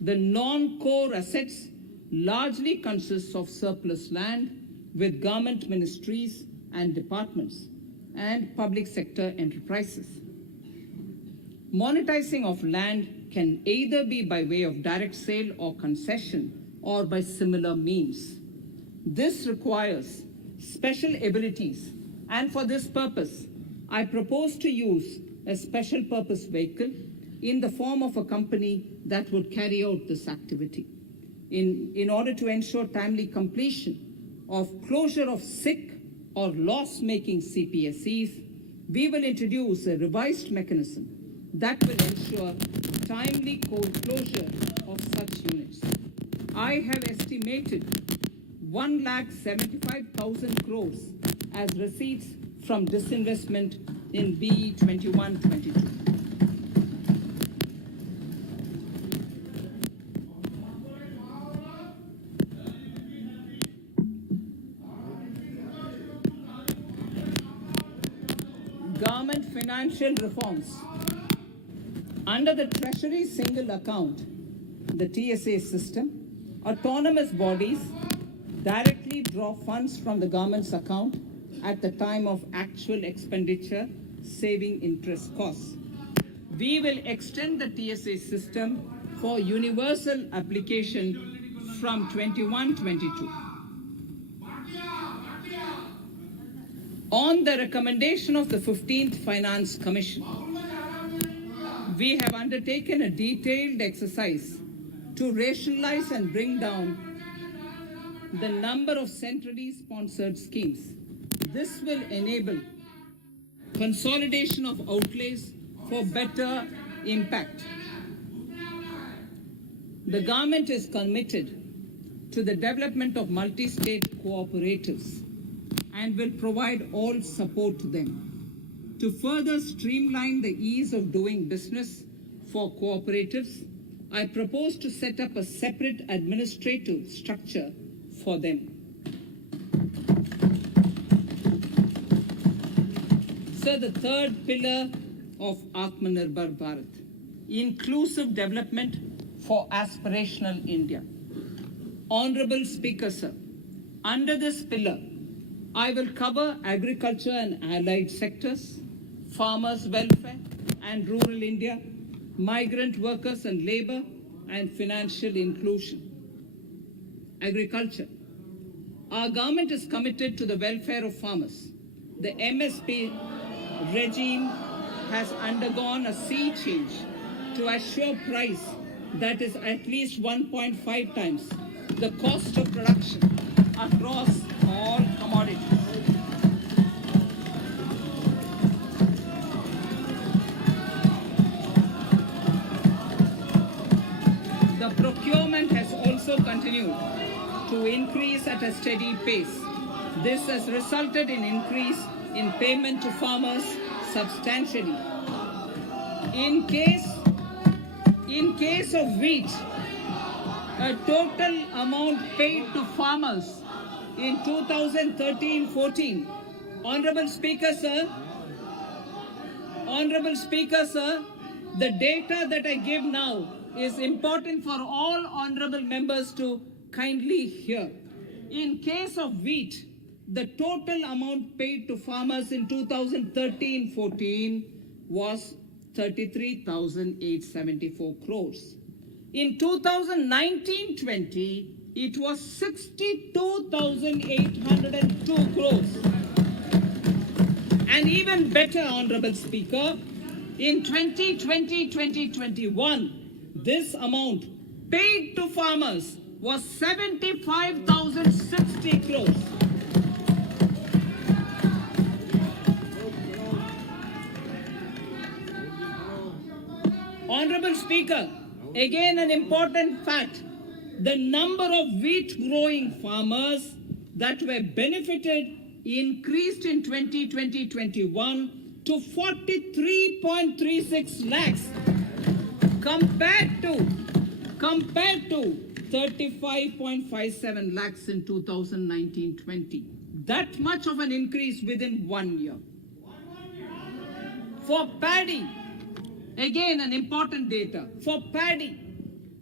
The non-core assets largely consist of surplus land with government ministries and departments and public sector enterprises. Monetizing of land can either be by way of direct sale or concession or by similar means. This requires special abilities, and for this purpose, I propose to use a special purpose vehicle in the form of a company that would carry out this activity. In order to ensure timely completion of closure of sick or loss-making CPSEs, we will introduce a revised mechanism that will ensure timely closure of such units. I have estimated 1,75,000 crores as receipts from disinvestment in BE 21-22. Government financial reforms. Under the Treasury Single Account, the TSA system, autonomous bodies directly draw funds from the government's account at the time of actual expenditure, saving interest costs. We will extend the TSA system for universal application from 21-22. On the recommendation of the 15th Finance Commission, we have undertaken a detailed exercise to rationalize and bring down the number of centrally sponsored schemes. This will enable consolidation of outlays for better impact. The government is committed to the development of multi-state cooperatives and will provide all support to them. To further streamline the ease of doing business for cooperatives, I propose to set up a separate administrative structure for them. So the third pillar of Atmanirbhar Bharat, inclusive development for aspirational India. Honorable Speaker, sir, under this pillar, I will cover agriculture and allied sectors, farmers' welfare and rural India, migrant workers and labor, and financial inclusion. Agriculture. Our government is committed to the welfare of farmers. The MSP regime has undergone a sea change to assure price that is at least 1.5 times the cost of production across all commodities. The procurement has also continued to increase at a steady pace. This has resulted in increase in payment to farmers substantially. In case of wheat, a total amount paid to farmers in 2013-14. Honorable Speaker, sir, the data that I give now is important for all honorable members to kindly hear. In case of wheat, the total amount paid to farmers in 2013-14 was 33,874 crores. In 2019-20, it was 62,802 crores. And even better, Honorable Speaker, in 2020-2021, this amount paid to farmers was 75,060 crores. Honorable Speaker, again an important fact, the number of wheat growing farmers that were benefited increased in 2020-21 to 43.36 lakhs compared to 35.57 lakhs in 2019-20. That much of an increase within 1 year. For paddy, again an important data. For paddy,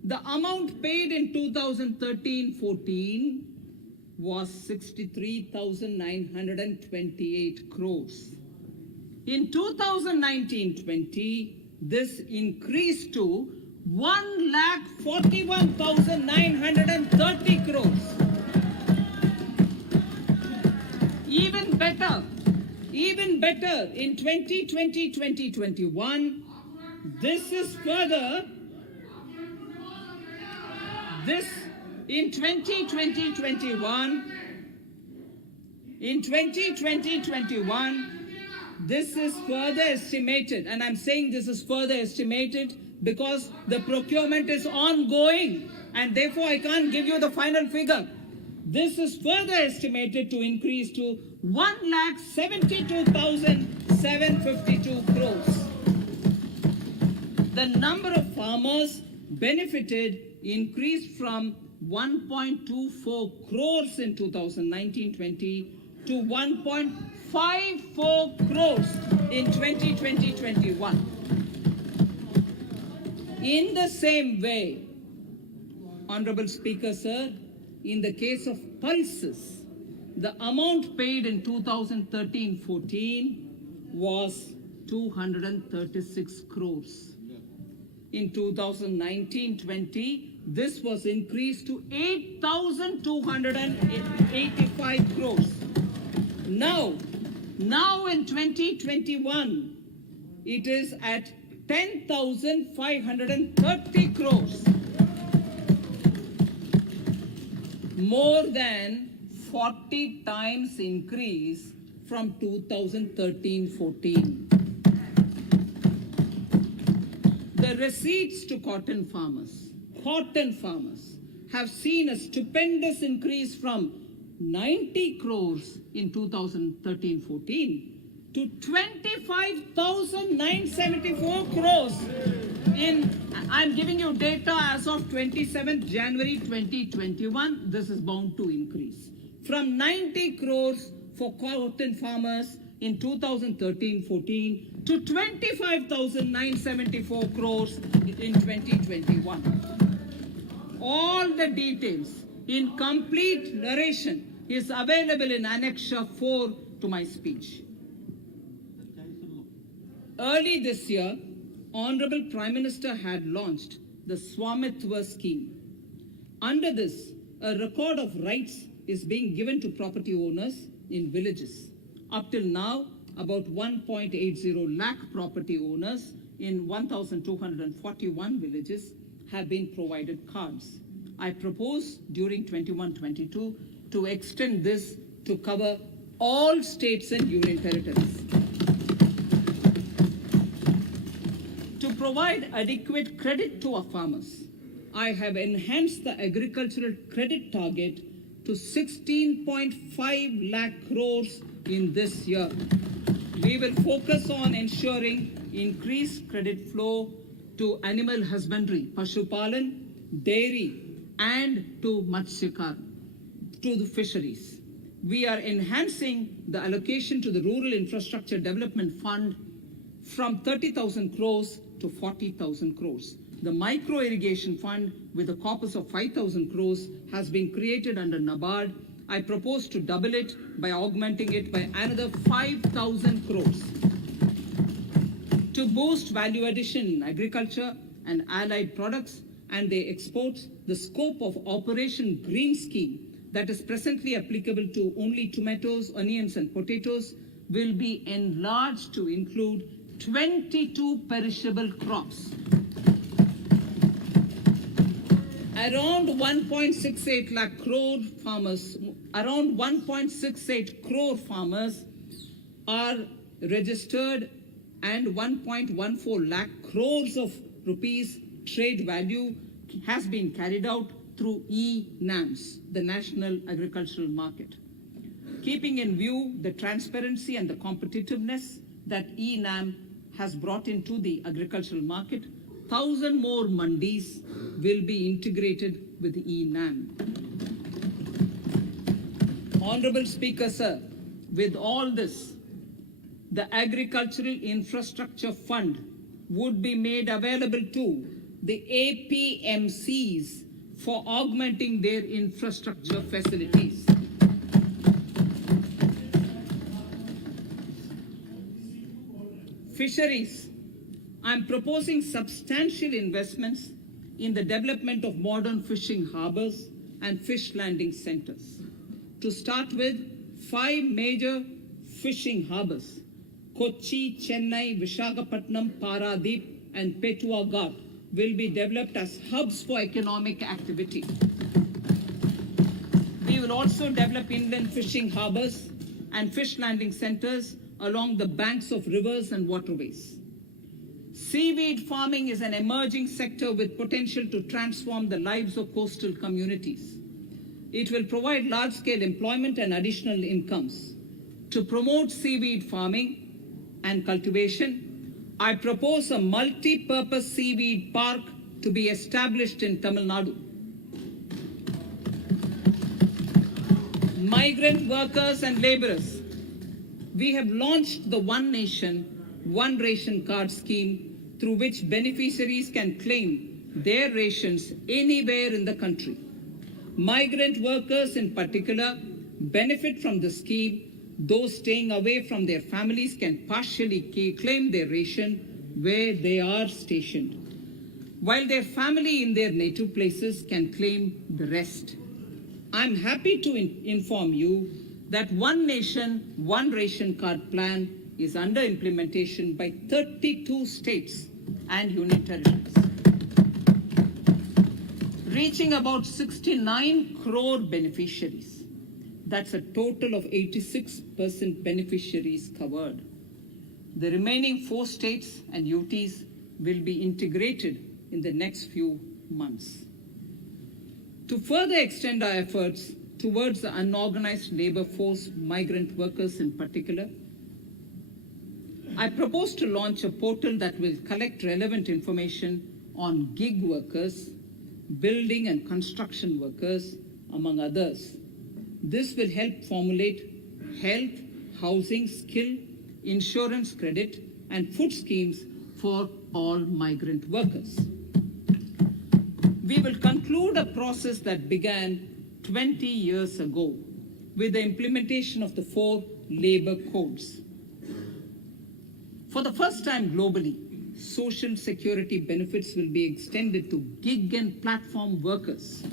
the amount paid in 2013-14 was 63,928 crores. In 2019-20, this increased to 1,41,930 crores. Even better, in 2020-2021, this is further, in 2020-21, this is further estimated, and I'm saying this is further estimated because the procurement is ongoing, and therefore I can't give you the final figure. This is further estimated to increase to 1,72,752 crores. The number of farmers benefited increased from 1.24 crores in 2019-20 to 1.54 crores in 2020-21. In the same way, Honorable Speaker, sir, in the case of pulses, the amount paid in 2013-14 was 236 crores. In 2019-20, this was increased to 8,285 crores. Now in 2021, it is at 10,530 crores. More than 40 times increase from 2013-14. The receipts to cotton farmers have seen a stupendous increase from 90 crores in 2013-14 to 25,974 crores I'm giving you data as of 27th January 2021. This is bound to increase. From 90 crores for cotton farmers in 2013-14 to 25,974 crores in 2021. All the details in complete narration is available in Annexure 4 to my speech. Early this year, Honorable Prime Minister had launched the Swamitwa scheme. Under this, a record of rights is being given to property owners in villages. Up till now, about 1.80 lakh property owners in 1,241 villages have been provided cards. I propose during 21-22 to extend this to cover all states and union territories. To provide adequate credit to our farmers, I have enhanced the agricultural credit target to 16.5 lakh crores in this year. We will focus on ensuring increase credit flow to animal husbandry, pashupalan, dairy, and to Matsyakar, to the fisheries. We are enhancing the allocation to the Rural Infrastructure Development Fund from 30,000 crores to 40,000 crores. The Micro Irrigation Fund, with a corpus of 5,000 crores, has been created under NABARD. I propose to double it by augmenting it by another 5,000 crores. To boost value addition in agriculture and allied products and their exports, the scope of Operation Green Scheme that is presently applicable to only tomatoes, onions, and potatoes will be enlarged to include 22 perishable crops. Around 1.68 lakh crore farmers, around 1.68 crore farmers are registered, and 1.14 lakh crores of rupees trade value has been carried out through e-NAMs, the National Agricultural Market. Keeping in view the transparency and the competitiveness that e-NAM has brought into the agricultural market, 1,000 more mandis will be integrated with e-NAM. Honorable Speaker, sir, with all this, the Agricultural Infrastructure Fund would be made available to the APMCs for augmenting their infrastructure facilities. Fisheries. I'm proposing substantial investments in the development of modern fishing harbors and fish landing centers. To start with, 5 major fishing harbors, Kochi, Chennai, Visakhapatnam, Paradip, and Petua Ghat, will be developed as hubs for economic activity. We will also develop inland fishing harbors and fish landing centers along the banks of rivers and waterways. Seaweed farming is an emerging sector with potential to transform the lives of coastal communities. It will provide large-scale employment and additional incomes. To promote seaweed farming and cultivation, I propose a multi-purpose seaweed park to be established in Tamil Nadu. Migrant workers and laborers. We have launched the One Nation, One Ration Card scheme, through which beneficiaries can claim their rations anywhere in the country. Migrant workers in particular benefit from the scheme. Those staying away from their families can partially claim their ration where they are stationed, while their family in their native places can claim the rest. I'm happy to inform you that One Nation, One Ration Card plan is under implementation by 32 states and union territories, reaching about 69 crore beneficiaries. That's a total of 86% beneficiaries covered. The remaining 4 states and UTs will be integrated in the next few months. To further extend our efforts towards the unorganized labor force, migrant workers in particular, I propose to launch a portal that will collect relevant information on gig workers, building and construction workers, among others. This will help formulate health, housing, skill, insurance credit, and food schemes for all migrant workers. We will conclude a process that began 20 years ago with the implementation of the 4 labor codes. For the first time globally, social security benefits will be extended to gig and platform workers.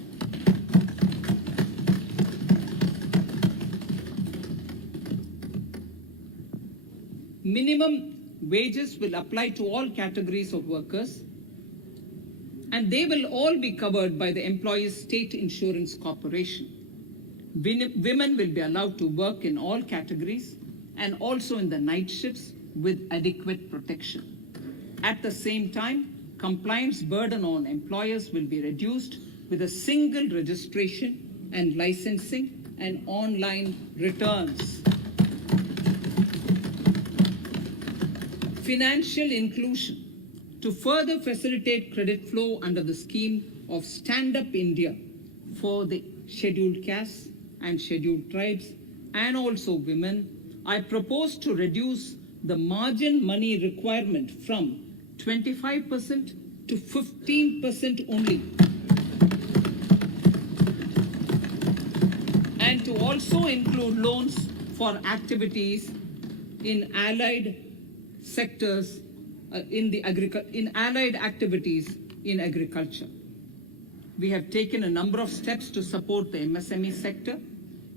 Minimum wages will apply to all categories of workers, and they will all be covered by the Employees State Insurance Corporation. Women will be allowed to work in all categories and also in the night shifts with adequate protection. At the same time, compliance burden on employers will be reduced with a single registration and licensing and online returns. financial inclusion to further facilitate credit flow under the scheme of Stand Up India for the scheduled castes and scheduled tribes and also women. I propose to reduce the margin money requirement from 25% to 15% only, and to also include loans for activities in allied sectors, in allied activities in agriculture. We have taken a number of steps to support the MSME sector.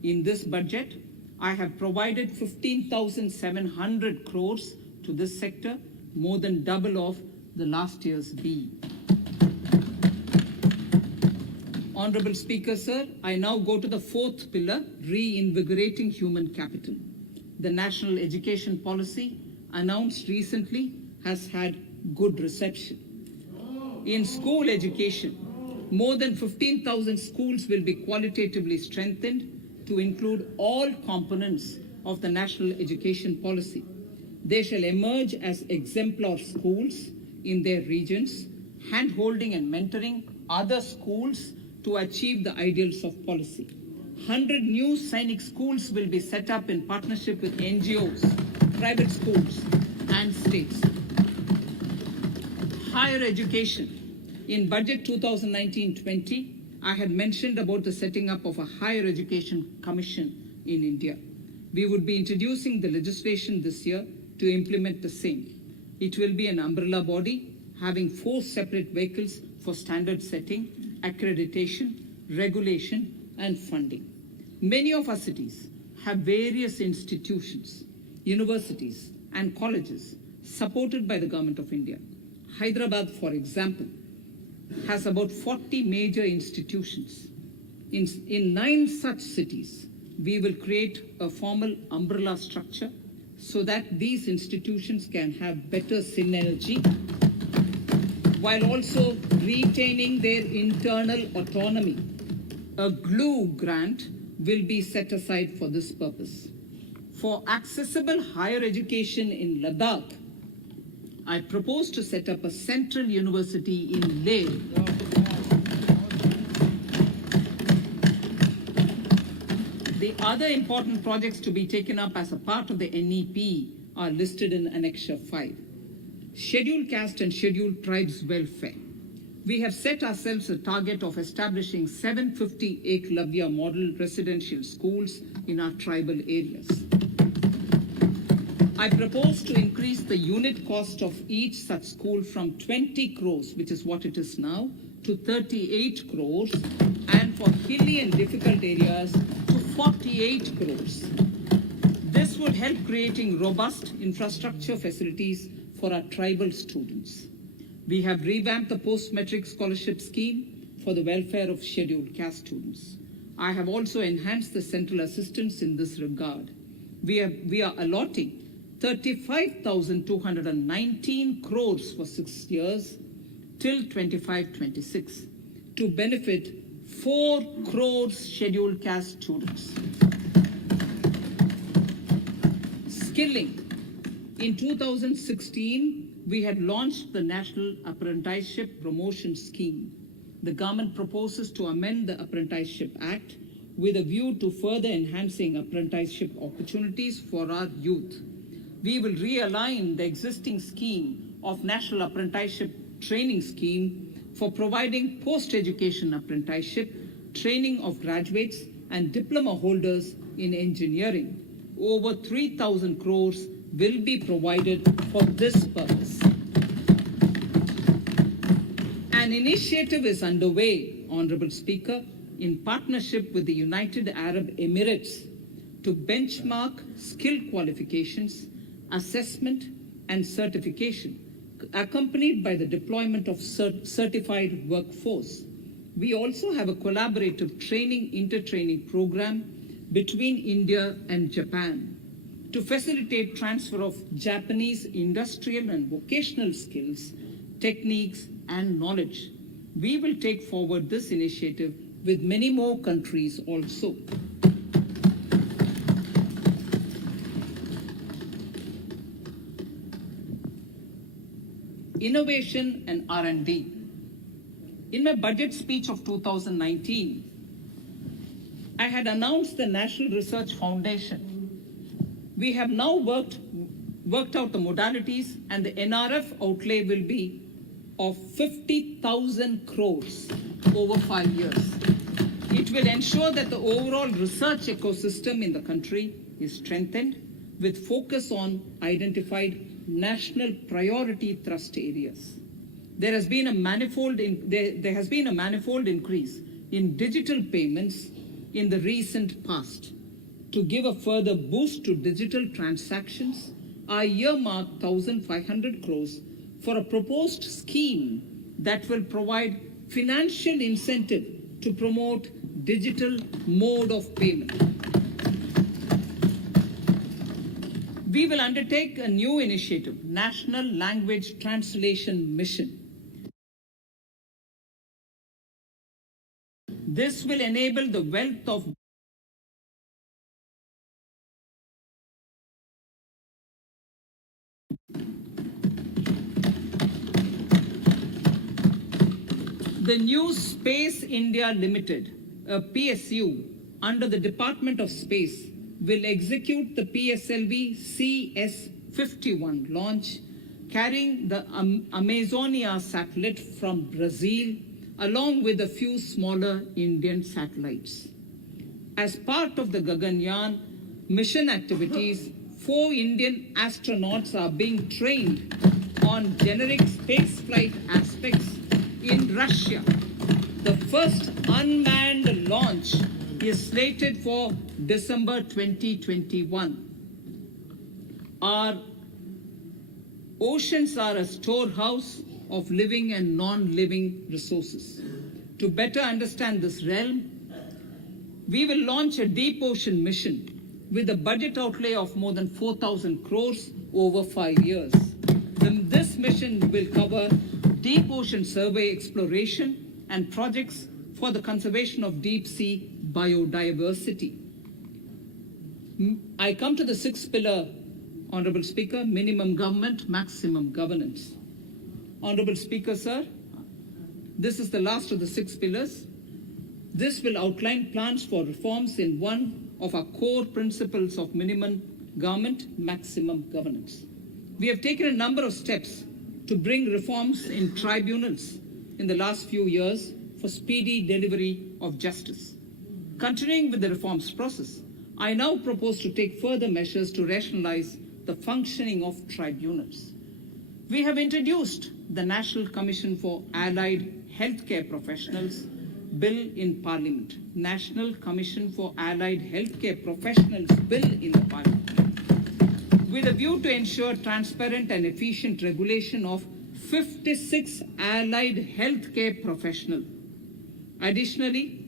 In this budget, I have provided 15,700 crores to this sector, more than double of the last year's BE. Honorable Speaker, sir, I now go to the fourth pillar, reinvigorating human capital. The national education policy announced recently has had good reception. In school education, more than 15,000 schools will be qualitatively strengthened to include all components of the national education policy. They shall emerge as exemplar schools in their regions, hand-holding and mentoring other schools to achieve the ideals of policy. 100 new Sainik schools will be set up in partnership with NGOs, private schools, and states. Higher education. In Budget 2019-20, I had mentioned about the setting up of a higher education commission in India. We would be introducing the legislation this year to implement the same. It will be an umbrella body having 4 separate vehicles for standard setting, accreditation, regulation, and funding. Many of our cities have various institutions, universities, and colleges supported by the Government of India. Hyderabad, for example, has about 40 major institutions. In 9 such cities, we will create a formal umbrella structure so that these institutions can have better synergy while also retaining their internal autonomy. A glue grant will be set aside for this purpose. For accessible higher education in Ladakh, I propose to set up a central university in Leh. The other important projects to be taken up as a part of the NEP are listed in Annexure 5. Scheduled caste and scheduled tribes welfare. We have set ourselves a target of establishing 750 Eklavya model residential schools in our tribal areas. I propose to increase the unit cost of each such school from 20 crores, which is what it is now, to 38 crores, and for hilly and difficult areas to 48 crores. This would help creating robust infrastructure facilities for our tribal students. We have revamped the post-metric scholarship scheme for the welfare of scheduled caste students. I have also enhanced the central assistance in this regard. We are allotting 35,219 crores for 6 years till 25-26 to benefit 4 crores scheduled caste students. Skilling. In 2016, we had launched the National Apprenticeship Promotion Scheme. The government proposes to amend the Apprenticeship Act with a view to further enhancing apprenticeship opportunities for our youth. We will realign the existing scheme of National Apprenticeship Training Scheme for providing post-education apprenticeship, training of graduates and diploma holders in engineering. Over 3,000 crores will be provided for this purpose. An initiative is underway, Honorable Speaker, in partnership with the United Arab Emirates to benchmark skill qualifications, assessment and certification, accompanied by the deployment of certified workforce. We also have a collaborative inter-training program between India and Japan to facilitate transfer of Japanese industrial and vocational skills, techniques, and knowledge. We will take forward this initiative with many more countries also. innovation and R&D. In my budget speech of 2019, I had announced the National Research Foundation. We have now worked out the modalities, and the NRF outlay will be of 50,000 crores over 5 years. It will ensure that the overall research ecosystem in the country is strengthened with focus on identified national priority thrust areas. There has been a manifold increase in digital payments in the recent past. To give a further boost to digital transactions, I earmarked 1,500 crores for a proposed scheme that will provide financial incentive to promote digital mode of payment. We will undertake a new initiative, National Language Translation Mission. This will enable the wealth of the new Space India Limited, a PSU, under the Department of Space, will execute the PSLV CS-51 launch, carrying the Amazonia satellite from Brazil, along with a few smaller Indian satellites. As part of the Gaganyaan mission activities, 4 Indian astronauts are being trained on generic spaceflight aspects in Russia. The first unmanned launch is slated for December 2021. Our oceans are a storehouse of living and non-living resources. To better understand this realm, we will launch a deep ocean mission with a budget outlay of more than 4,000 crores over 5 years. This mission will cover deep ocean survey exploration and projects for the conservation of deep sea biodiversity. I come to the 6th pillar, Honorable Speaker, minimum government, maximum governance. Honorable Speaker, sir, this is the last of the 6 pillars. This will outline plans for reforms in one of our core principles of minimum government, maximum governance. We have taken a number of steps to bring reforms in tribunals in the last few years for speedy delivery of justice. Continuing with the reforms process, I now propose to take further measures to rationalize the functioning of tribunals. We have introduced the National Commission for Allied Healthcare Professionals Bill in Parliament. National Commission for Allied Healthcare Professionals Bill in the Parliament, with a view to ensure transparent and efficient regulation of 56 allied healthcare professionals. Additionally,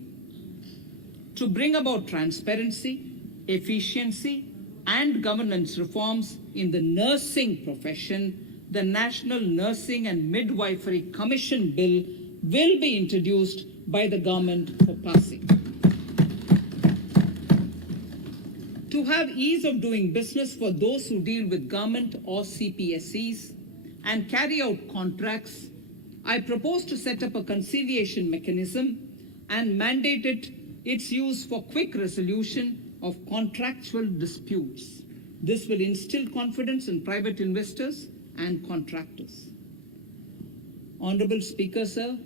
to bring about transparency, efficiency, and governance reforms in the nursing profession, the National Nursing and Midwifery Commission Bill will be introduced by the government for passing. To have ease of doing business for those who deal with government or CPSEs and carry out contracts, I propose to set up a conciliation mechanism and mandate its use for quick resolution of contractual disputes. This will instill confidence in private investors and contractors. Honorable Speaker, sir,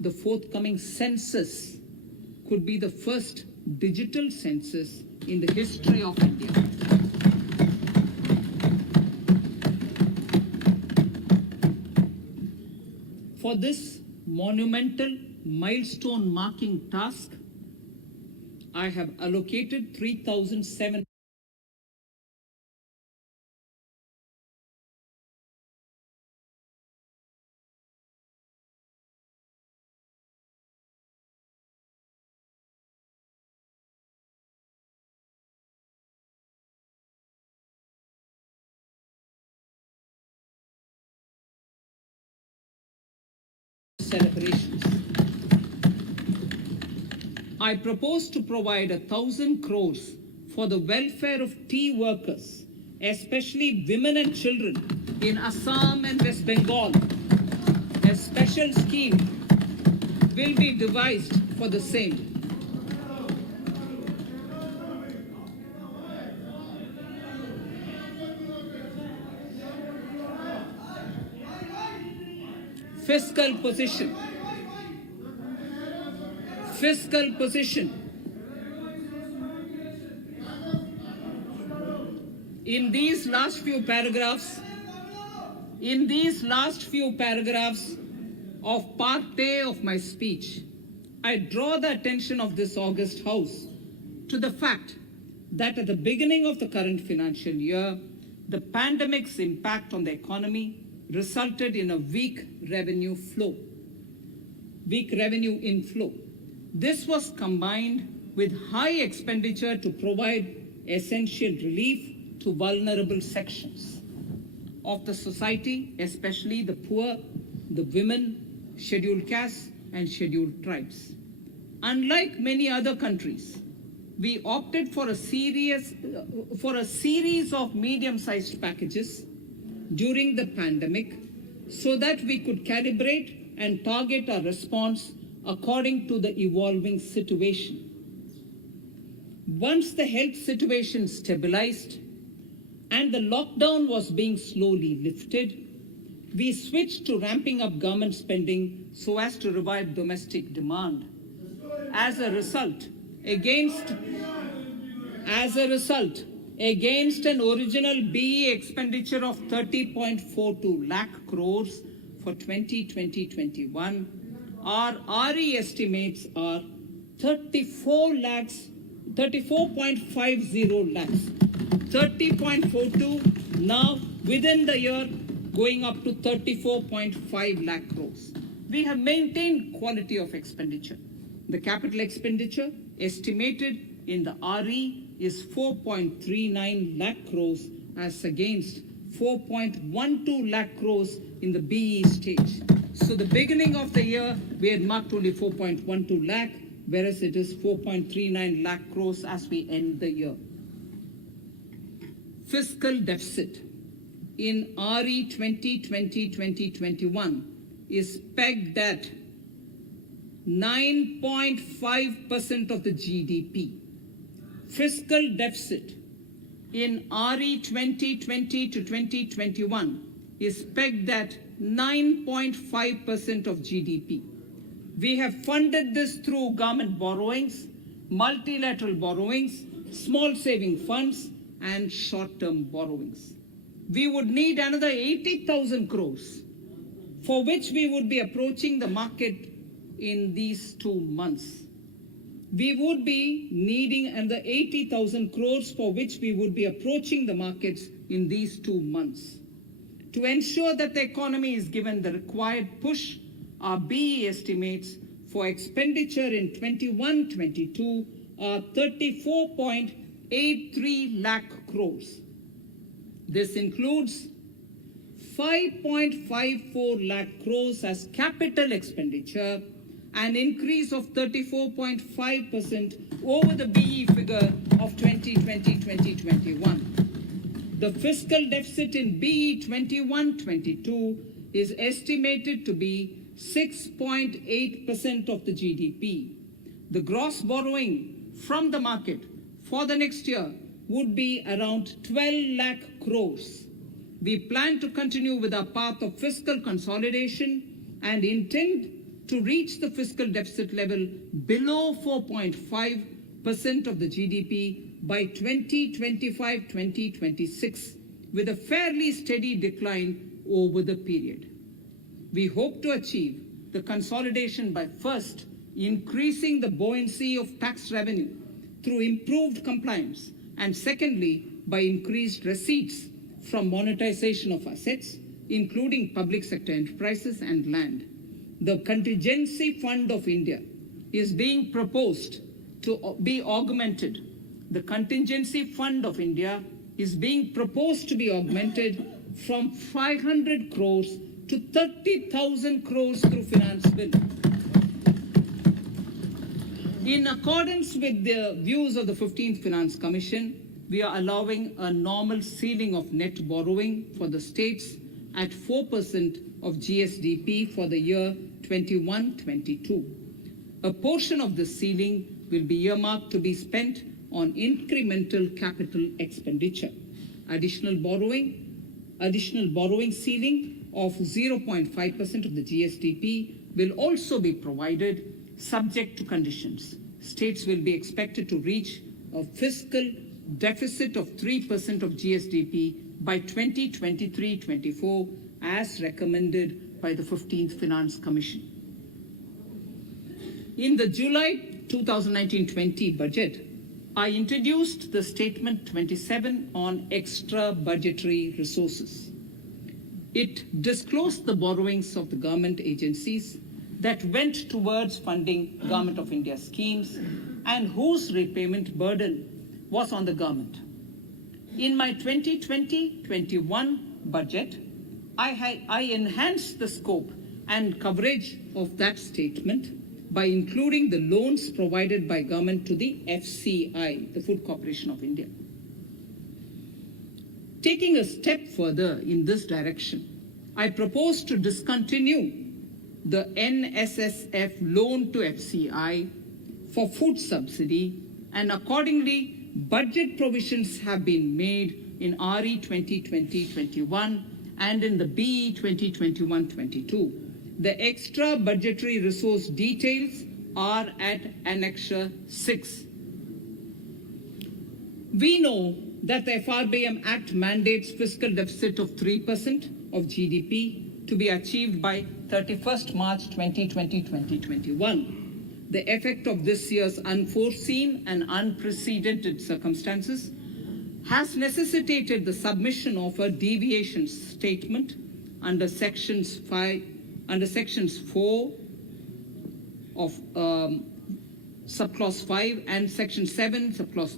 the forthcoming census could be the first digital census in the history of India. For this monumental milestone marking task, I have allocated 3,700 celebrations. I propose to provide 1,000 crores for the welfare of tea workers, especially women and children in Assam and West Bengal, a special scheme will be devised for the same. Fiscal position. Fiscal position. In these last few paragraphs of part A of my speech, I draw the attention of this august House to the fact that at the beginning of the current financial year, the pandemic's impact on the economy resulted in a weak revenue inflow. This was combined with high expenditure to provide essential relief to vulnerable sections of the society, especially the poor, the women, scheduled castes, and scheduled tribes. Unlike many other countries, we opted for a series of medium-sized packages during the pandemic so that we could calibrate and target our response according to the evolving situation. Once the health situation stabilized and the lockdown was being slowly lifted, we switched to ramping up government spending so as to revive domestic demand. As a result, against an original BE expenditure of 30.42 lakh crores for 2020-21, our RE estimates are 34.50 lakhs. 30.42 now within the year going up to 34.5 lakh crores. We have maintained quality of expenditure. The capital expenditure estimated in the RE is 4.39 lakh crores as against 4.12 lakh crores in the BE stage. So the beginning of the year, we had marked only 4.12 lakh, whereas it is 4.39 lakh crores as we end the year. Fiscal deficit in RE 2020-2021 is pegged at 9.5% of the GDP. Fiscal deficit in RE 2020 to 2021 is pegged at 9.5% of GDP. We have funded this through government borrowings, multilateral borrowings, small saving funds, and short-term borrowings. We would need another 80,000 crores, for which we would be approaching the market in these 2 months. We would be needing another 80,000 crores for which we would be approaching the markets in these 2 months. To ensure that the economy is given the required push, our BE estimates for expenditure in 21-22 are 34.83 lakh crores. This includes 5.54 lakh crores as capital expenditure, an increase of 34.5% over the BE figure of 2020-2021. The fiscal deficit in BE 21-22 is estimated to be 6.8% of the GDP. The gross borrowing from the market for the next year would be around 12 lakh crores. We plan to continue with our path of fiscal consolidation and intend to reach the fiscal deficit level below 4.5% of the GDP by 2025-2026, with a fairly steady decline over the period. We hope to achieve the consolidation by first increasing the buoyancy of tax revenue through improved compliance, and secondly, by increased receipts from monetization of assets, including public sector enterprises and land. The Contingency Fund of India is being proposed to be augmented. The Contingency Fund of India is being proposed to be augmented from 500 crores to 30,000 crores through Finance Bill. In accordance with the views of the 15th Finance Commission, we are allowing a normal ceiling of net borrowing for the states at 4% of GSDP for the year 21-22. A portion of the ceiling will be earmarked to be spent on incremental capital expenditure. Additional borrowing ceiling of 0.5% of the GSDP will also be provided subject to conditions. States will be expected to reach a fiscal deficit of 3% of GSDP by 2023-24 as recommended by the 15th Finance Commission. In the July 2019-20 budget, I introduced the Statement 27 on extra budgetary resources. It disclosed the borrowings of the government agencies that went towards funding Government of India schemes and whose repayment burden was on the government. In my 2020-21 budget, I enhanced the scope and coverage of that statement by including the loans provided by government to the FCI, the Food Corporation of India. Taking a step further in this direction, I propose to discontinue the NSSF loan to FCI for food subsidy, and accordingly, budget provisions have been made in RE 2020-21 and in the BE 2021-22. The extra budgetary resource details are at Annexure 6. We know that the Frbm Act mandates fiscal deficit of 3% of GDP to be achieved by 31st March 2020-2021. The effect of this year's unforeseen and unprecedented circumstances has necessitated the submission of a deviation statement under Sections 4 of Subclause 5 and Section 7, Subclause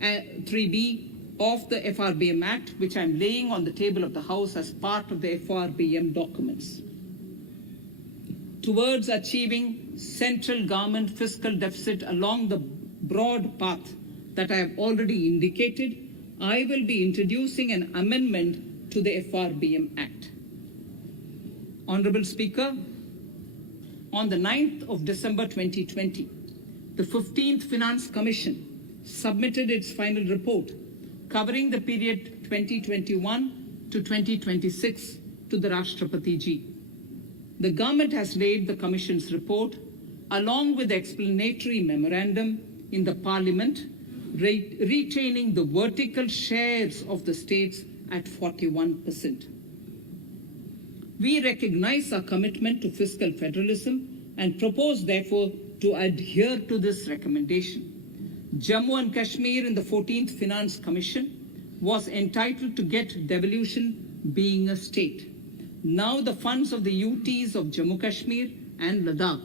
3b of the Frbm Act, which I'm laying on the table of the House as part of the Frbm documents. Towards achieving central government fiscal deficit along the broad path that I have already indicated, I will be introducing an amendment to the Frbm Act. Honorable Speaker, on the 9th of December 2020, the 15th Finance Commission submitted its final report covering the period 2021 to 2026 to the Rashtrapati Ji. The government has laid the Commission's report along with the explanatory memorandum in the Parliament, retaining the vertical shares of the states at 41%. We recognize our commitment to fiscal federalism and propose, therefore, to adhere to this recommendation. Jammu and Kashmir in the 14th Finance Commission was entitled to get devolution being a state. Now the funds of the UTs of Jammu Kashmir and Ladakh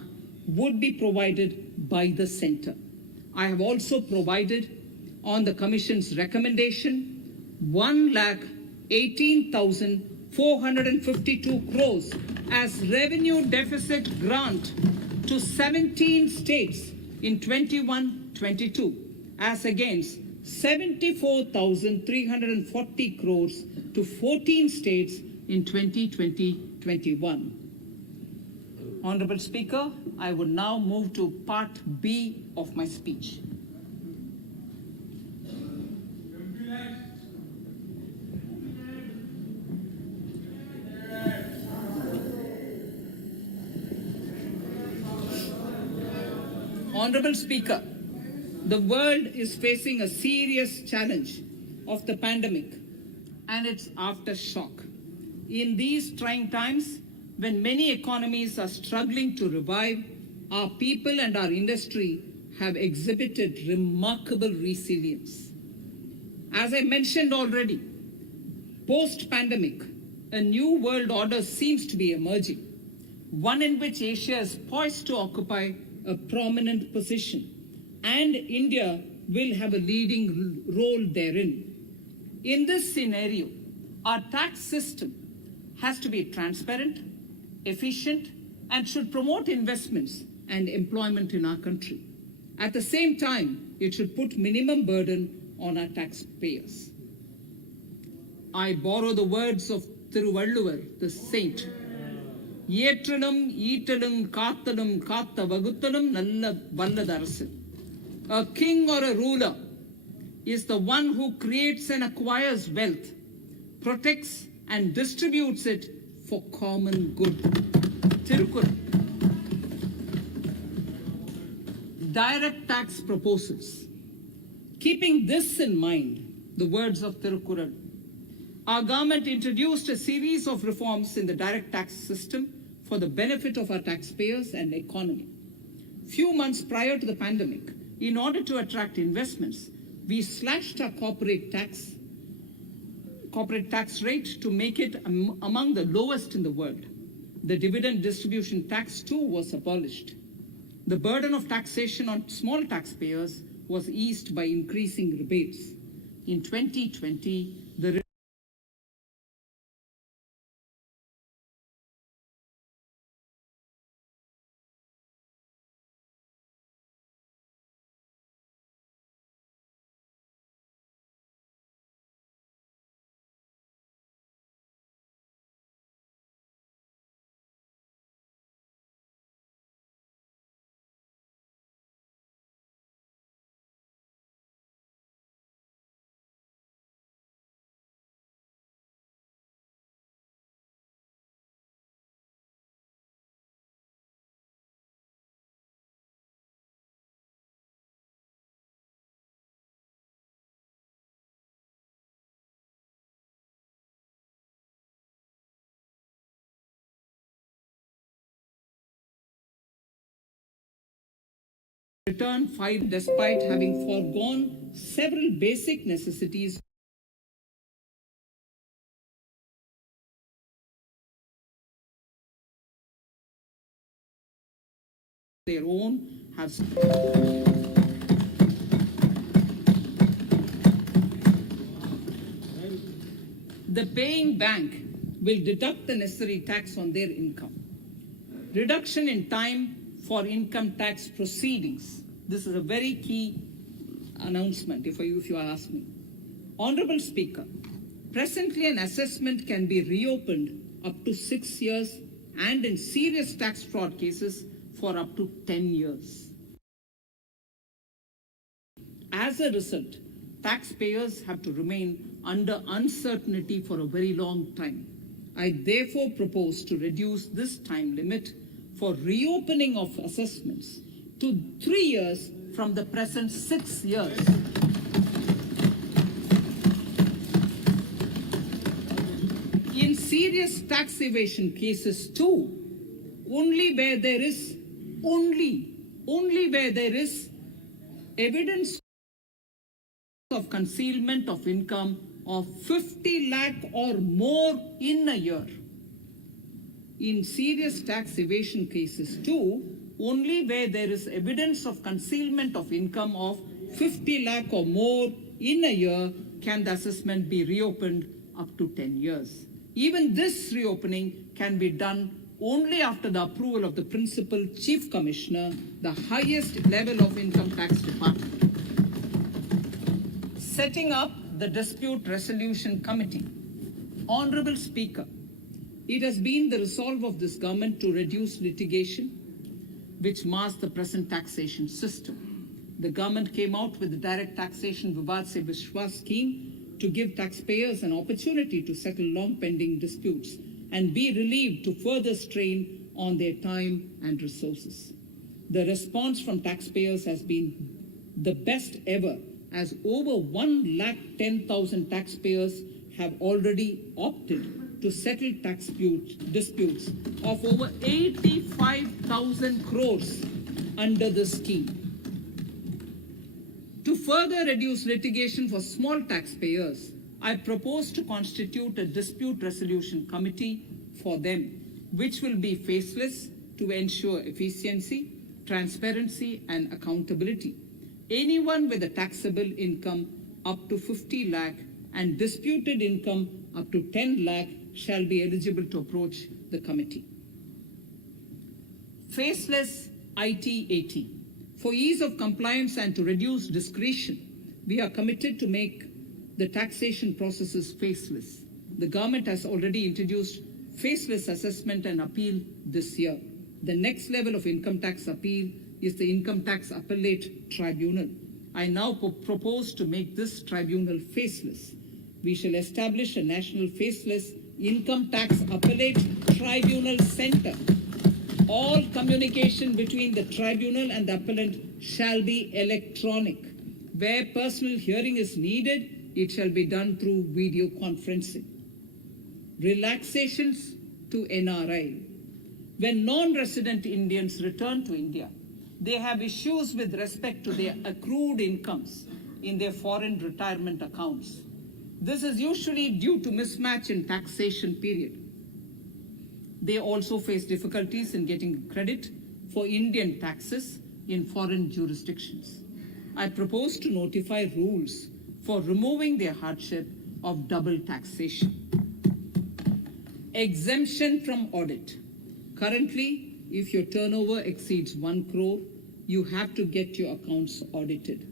would be provided by the centre. I have also provided on the Commission's recommendation 1,18,452 crores as revenue deficit grant to 17 states in 21-22 as against 74,340 crores to 14 states in 2020-21. Honorable Speaker, I would now move to Part B of my speech. Honorable Speaker, the world is facing a serious challenge of the pandemic and its aftershock. In these trying times, when many economies are struggling to revive, our people and our industry have exhibited remarkable resilience. As I mentioned already, post-pandemic, a new world order seems to be emerging, one in which Asia is poised to occupy a prominent position, and India will have a leading role therein. In this scenario, our tax system has to be transparent, efficient, and should promote investments and employment in our country. At the same time, it should put minimum burden on our taxpayers. I borrow the words of Thiruvalluvar, the saint. ஏற்றலும் ஈட்டலும் காத்தலும் காத்த வகுத்தலும் நல்ல வல்லதரசு. A king or a ruler is the one who creates and acquires wealth, protects and distributes it for common good. Tirukkural. Direct tax proposals. Keeping this in mind, the words of Tirukkural, our government introduced a series of reforms in the direct tax system for the benefit of our taxpayers and economy. Few months prior to the pandemic, in order to attract investments, we slashed our corporate tax rate to make it among the lowest in the world. The dividend distribution tax too was abolished. The burden of taxation on small taxpayers was eased by increasing rebates. In 2020, the return 5 despite having foregone several basic necessities their own have. The paying bank will deduct the necessary tax on their income. Reduction in time for income tax proceedings. This is a very key announcement, if you ask me. Honorable Speaker, presently an assessment can be reopened up to 6 years and in serious tax fraud cases for up to 10 years. As a result, taxpayers have to remain under uncertainty for a very long time. I therefore propose to reduce this time limit for reopening of assessments to 3 years from the present 6 years. In serious tax evasion cases too, only where there is evidence of concealment of income of 50 lakh or more in a year. In serious tax evasion cases too, only where there is evidence of concealment of income of 50 lakh or more in a year can the assessment be reopened up to 10 years. Even this reopening can be done only after the approval of the Principal Chief Commissioner, the highest level of Income Tax Department. Setting up the Dispute Resolution Committee. Honorable Speaker, it has been the resolve of this government to reduce litigation which mars the present taxation system. The government came out with the Direct Taxation Vivad Se Vishwas scheme to give taxpayers an opportunity to settle long-pending disputes and be relieved to further strain on their time and resources. The response from taxpayers has been the best ever, as over 110,000 taxpayers have already opted to settle tax disputes of over 85,000 crores under the scheme. To further reduce litigation for small taxpayers, I propose to constitute a dispute resolution committee for them, which will be faceless to ensure efficiency, transparency, and accountability. Anyone with a taxable income up to 50 lakh and disputed income up to 10 lakh shall be eligible to approach the committee. Faceless IT-AT. For ease of compliance and to reduce discretion, we are committed to make the taxation processes faceless. The government has already introduced faceless assessment and appeal this year. The next level of income tax appeal is the Income Tax Appellate Tribunal. I now propose to make this tribunal faceless. We shall establish a national faceless Income Tax Appellate Tribunal Center. All communication between the tribunal and the appellant shall be electronic. Where personal hearing is needed, it shall be done through video conferencing. Relaxations to NRI. When non-resident Indians return to India, they have issues with respect to their accrued incomes in their foreign retirement accounts. This is usually due to mismatch in taxation period. They also face difficulties in getting credit for Indian taxes in foreign jurisdictions. I propose to notify rules for removing their hardship of double taxation. Exemption from audit. Currently, if your turnover exceeds 1 crore, you have to get your accounts audited.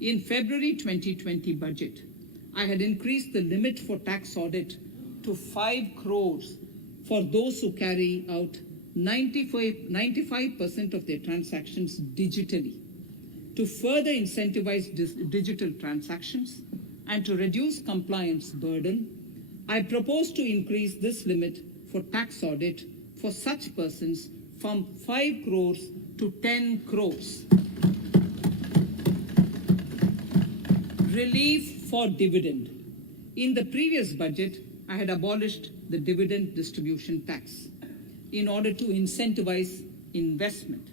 In February 2020 budget, I had increased the limit for tax audit to 5 crores for those who carry out 95% of their transactions digitally. To further incentivize digital transactions and to reduce compliance burden, I propose to increase this limit for tax audit for such persons from 5 crores to 10 crores. Relief for dividend. In the previous budget, I had abolished the dividend distribution tax in order to incentivize investment.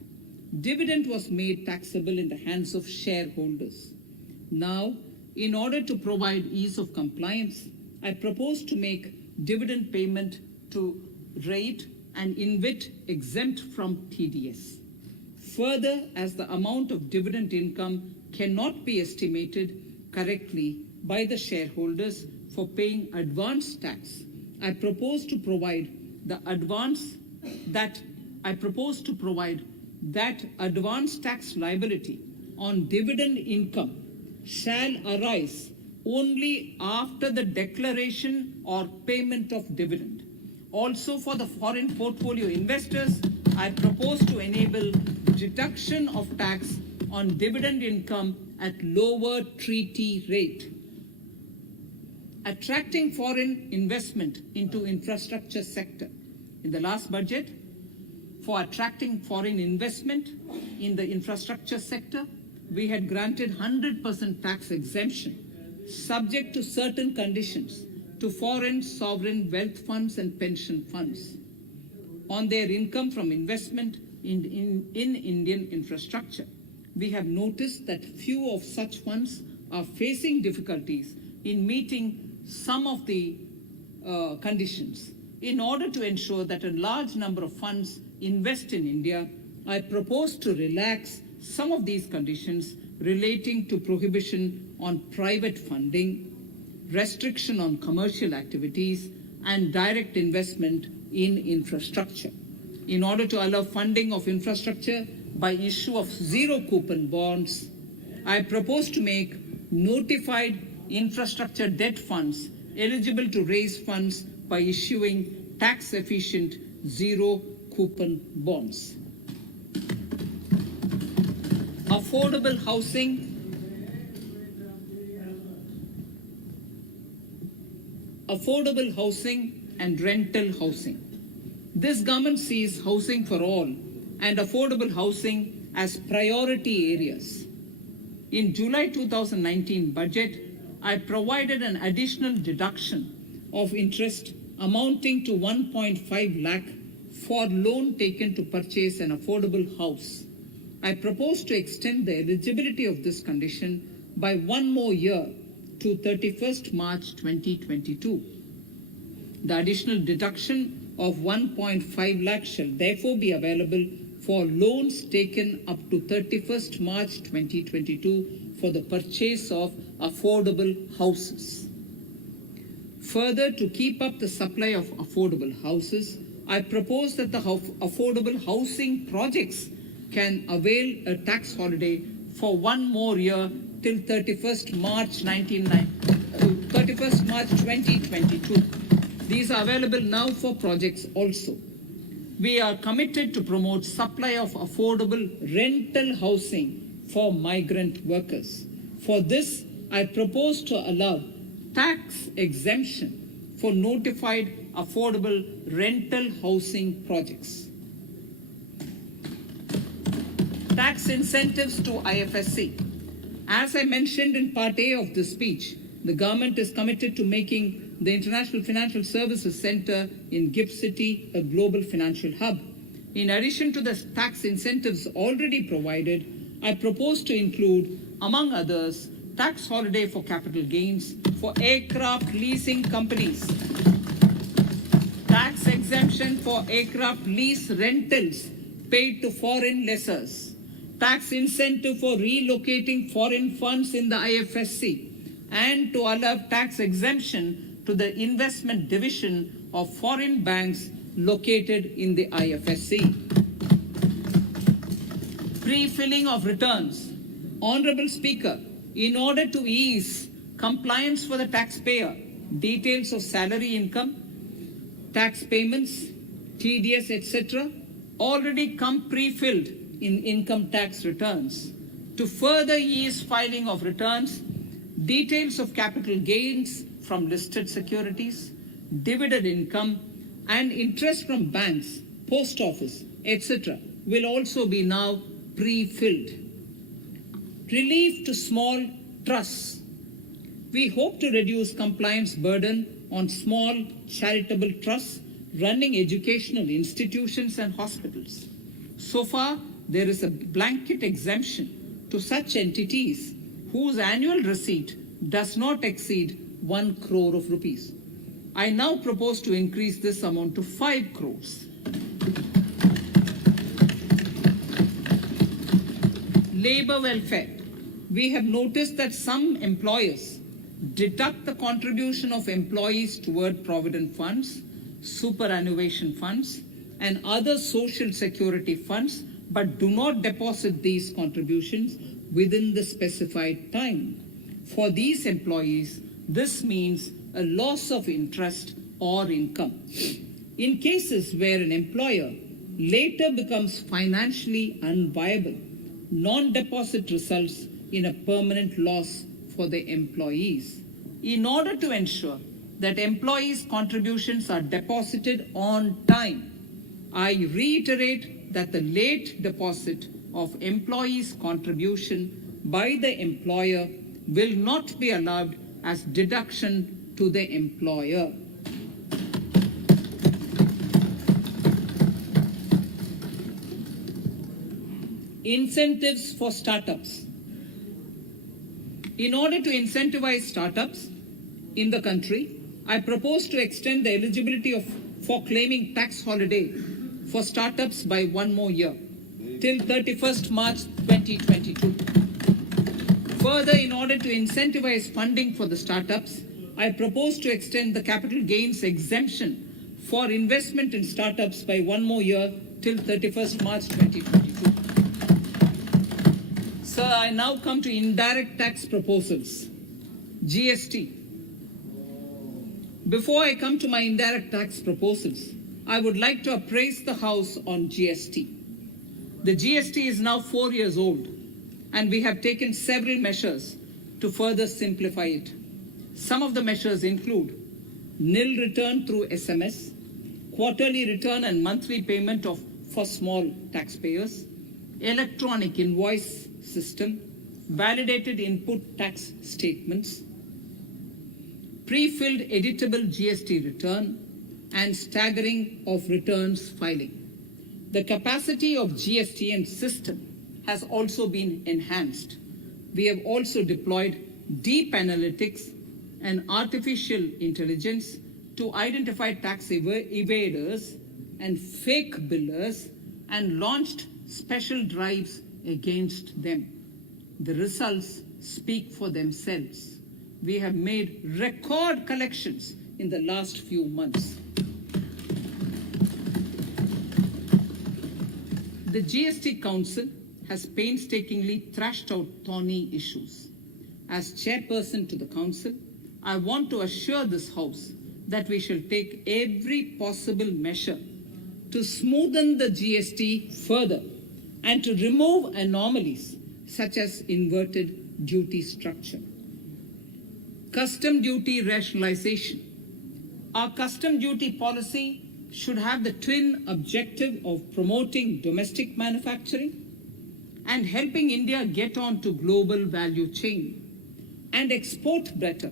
Dividend was made taxable in the hands of shareholders. Now, in order to provide ease of compliance, I propose to make dividend payment to rate and InvIT exempt from TDS. Further, as the amount of dividend income cannot be estimated correctly by the shareholders for paying advance tax, I propose to provide that advance tax liability on dividend income shall arise only after the declaration or payment of dividend. Also, for the foreign portfolio investors, I propose to enable deduction of tax on dividend income at lower treaty rate. Attracting foreign investment into infrastructure sector. In the last budget, for attracting foreign investment in the infrastructure sector, we had granted 100% tax exemption, subject to certain conditions, to foreign sovereign wealth funds and pension funds on their income from investment in Indian infrastructure. We have noticed that few of such funds are facing difficulties in meeting some of the conditions. In order to ensure that a large number of funds invest in India, I propose to relax some of these conditions relating to prohibition on private funding, restriction on commercial activities, and direct investment in infrastructure. In order to allow funding of infrastructure by issue of zero coupon bonds, I propose to make notified infrastructure debt funds eligible to raise funds by issuing tax-efficient zero coupon bonds. Affordable housing. Affordable housing and rental housing. This government sees housing for all and affordable housing as priority areas. In July 2019 budget, I provided an additional deduction of interest amounting to 1.5 lakh for loan taken to purchase an affordable house. I propose to extend the eligibility of this condition by 1 more year to 31st March 2022. The additional deduction of 1.5 lakh shall therefore be available for loans taken up to 31st March 2022 for the purchase of affordable houses. Further, to keep up the supply of affordable houses, I propose that the affordable housing projects can avail a tax holiday for 1 more year till 31st March 2019. 31st March 2022. These are available now for projects also. We are committed to promote supply of affordable rental housing for migrant workers. For this, I propose to allow tax exemption for notified affordable rental housing projects. Tax incentives to IFSC. As I mentioned in Part A of this speech, the government is committed to making the International Financial Services Center in GIFT City a global financial hub. In addition to the tax incentives already provided, I propose to include, among others, tax holiday for capital gains for aircraft leasing companies, tax exemption for aircraft lease rentals paid to foreign lessors, tax incentive for relocating foreign funds in the IFSC, and to allow tax exemption to the investment division of foreign banks located in the IFSC. Pre-filling of returns. Honorable Speaker, in order to ease compliance for the taxpayer, details of salary income, tax payments, TDS, etc., already come pre-filled in income tax returns. To further ease filing of returns, details of capital gains from listed securities, dividend income, and interest from banks, post office, etc., will also be now pre-filled. Relief to small trusts. We hope to reduce compliance burden on small charitable trusts running educational institutions and hospitals. So far, there is a blanket exemption to such entities whose annual receipt does not exceed 1 crore of rupees. I now propose to increase this amount to 5 crores. Labor welfare. We have noticed that some employers deduct the contribution of employees toward provident funds, superannuation funds, and other social security funds, but do not deposit these contributions within the specified time. For these employees, this means a loss of interest or income. In cases where an employer later becomes financially unviable, non-deposit results in a permanent loss for the employees. In order to ensure that employees' contributions are deposited on time, I reiterate that the late deposit of employees' contribution by the employer will not be allowed as deduction to the employer. Incentives for startups. In order to incentivize startups in the country, I propose to extend the eligibility for claiming tax holiday for startups by 1 more year, till 31st March 2022. Further, in order to incentivize funding for the startups, I propose to extend the capital gains exemption for investment in startups by 1 more year till 31st March 2022. Sir, I now come to indirect tax proposals, GST. Before I come to my indirect tax proposals, I would like to appraise the House on GST. The GST is now 4 years old, and we have taken several measures to further simplify it. Some of the measures include nil return through SMS, quarterly return and monthly payment for small taxpayers, electronic invoice system, validated input tax statements, pre-filled editable GST return, and staggering of returns filing. The capacity of GSTN system has also been enhanced. We have also deployed deep analytics and artificial intelligence to identify tax evaders and fake billers and launched special drives against them. The results speak for themselves. We have made record collections in the last few months. The GST Council has painstakingly thrashed out thorny issues. As chairperson to the Council, I want to assure this House that we shall take every possible measure to smoothen the GST further and to remove anomalies such as inverted duty structure. Custom duty rationalization. Our custom duty policy should have the twin objective of promoting domestic manufacturing and helping India get on to global value chain and export better.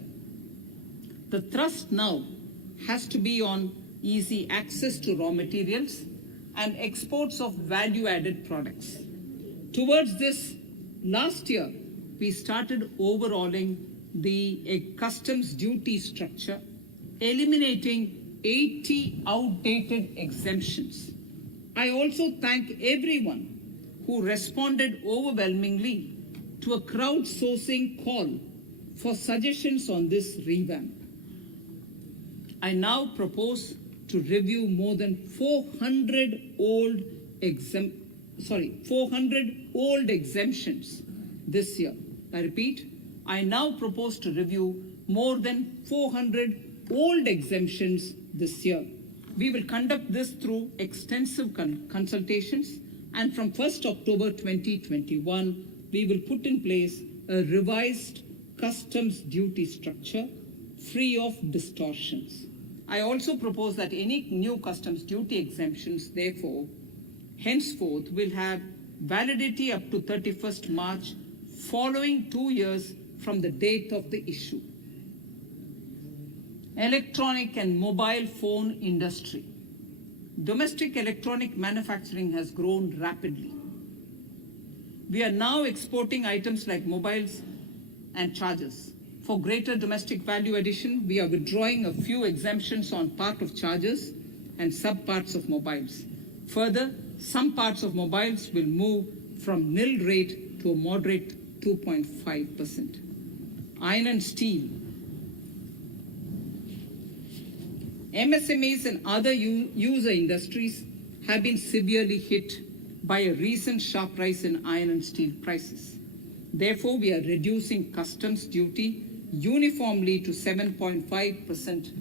The thrust now has to be on easy access to raw materials and exports of value-added products. Towards this, last year, we started overhauling the customs duty structure, eliminating 80 outdated exemptions. I also thank everyone who responded overwhelmingly to a crowdsourcing call for suggestions on this revamp. I now propose to review more than 400 old exemptions this year. I repeat, I now propose to review more than 400 old exemptions this year. We will conduct this through extensive consultations, and from 1st October 2021, we will put in place a revised customs duty structure free of distortions. I also propose that any new customs duty exemptions, therefore, henceforth will have validity up to 31st March following 2 years from the date of the issue. Electronic and mobile phone industry. Domestic electronic manufacturing has grown rapidly. We are now exporting items like mobiles and chargers. For greater domestic value addition, we are withdrawing a few exemptions on part of chargers and sub-parts of mobiles. Further, some parts of mobiles will move from nil rate to a moderate 2.5%. Iron and steel. MSMEs and other user industries have been severely hit by a recent sharp rise in iron and steel prices. Therefore, we are reducing customs duty uniformly to 7.5%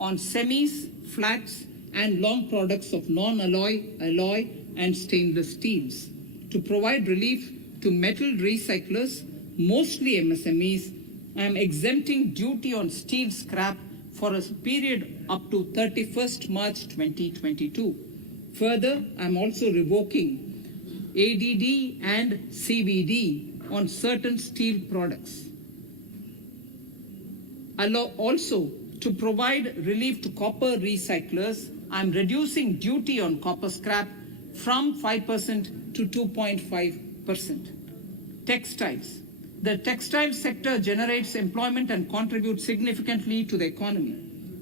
on semis, flats, and long products of non-alloy, alloy, and stainless steels. To provide relief to metal recyclers, mostly MSMEs, I am exempting duty on steel scrap for a period up to 31st March 2022. Further, I am also revoking ADD and CVD on certain steel products. Also, to provide relief to copper recyclers, I am reducing duty on copper scrap from 5% to 2.5%. Textiles. The textile sector generates employment and contributes significantly to the economy.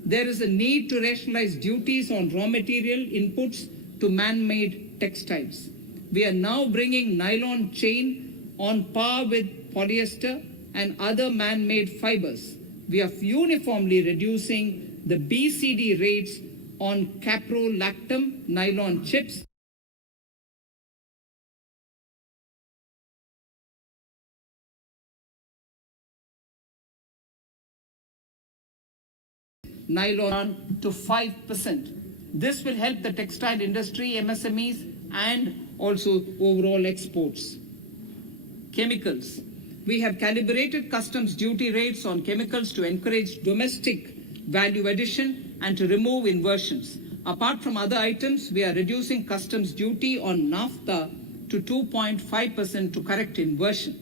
There is a need to rationalize duties on raw material inputs to man-made textiles. We are now bringing nylon chain on par with polyester and other man-made fibers. We are uniformly reducing the BCD rates on caprolactam nylon chips, nylon to 5%. This will help the textile industry, MSMEs, and also overall exports. Chemicals. We have calibrated customs duty rates on chemicals to encourage domestic value addition and to remove inversions. Apart from other items, we are reducing customs duty on naphtha to 2.5% to correct inversion.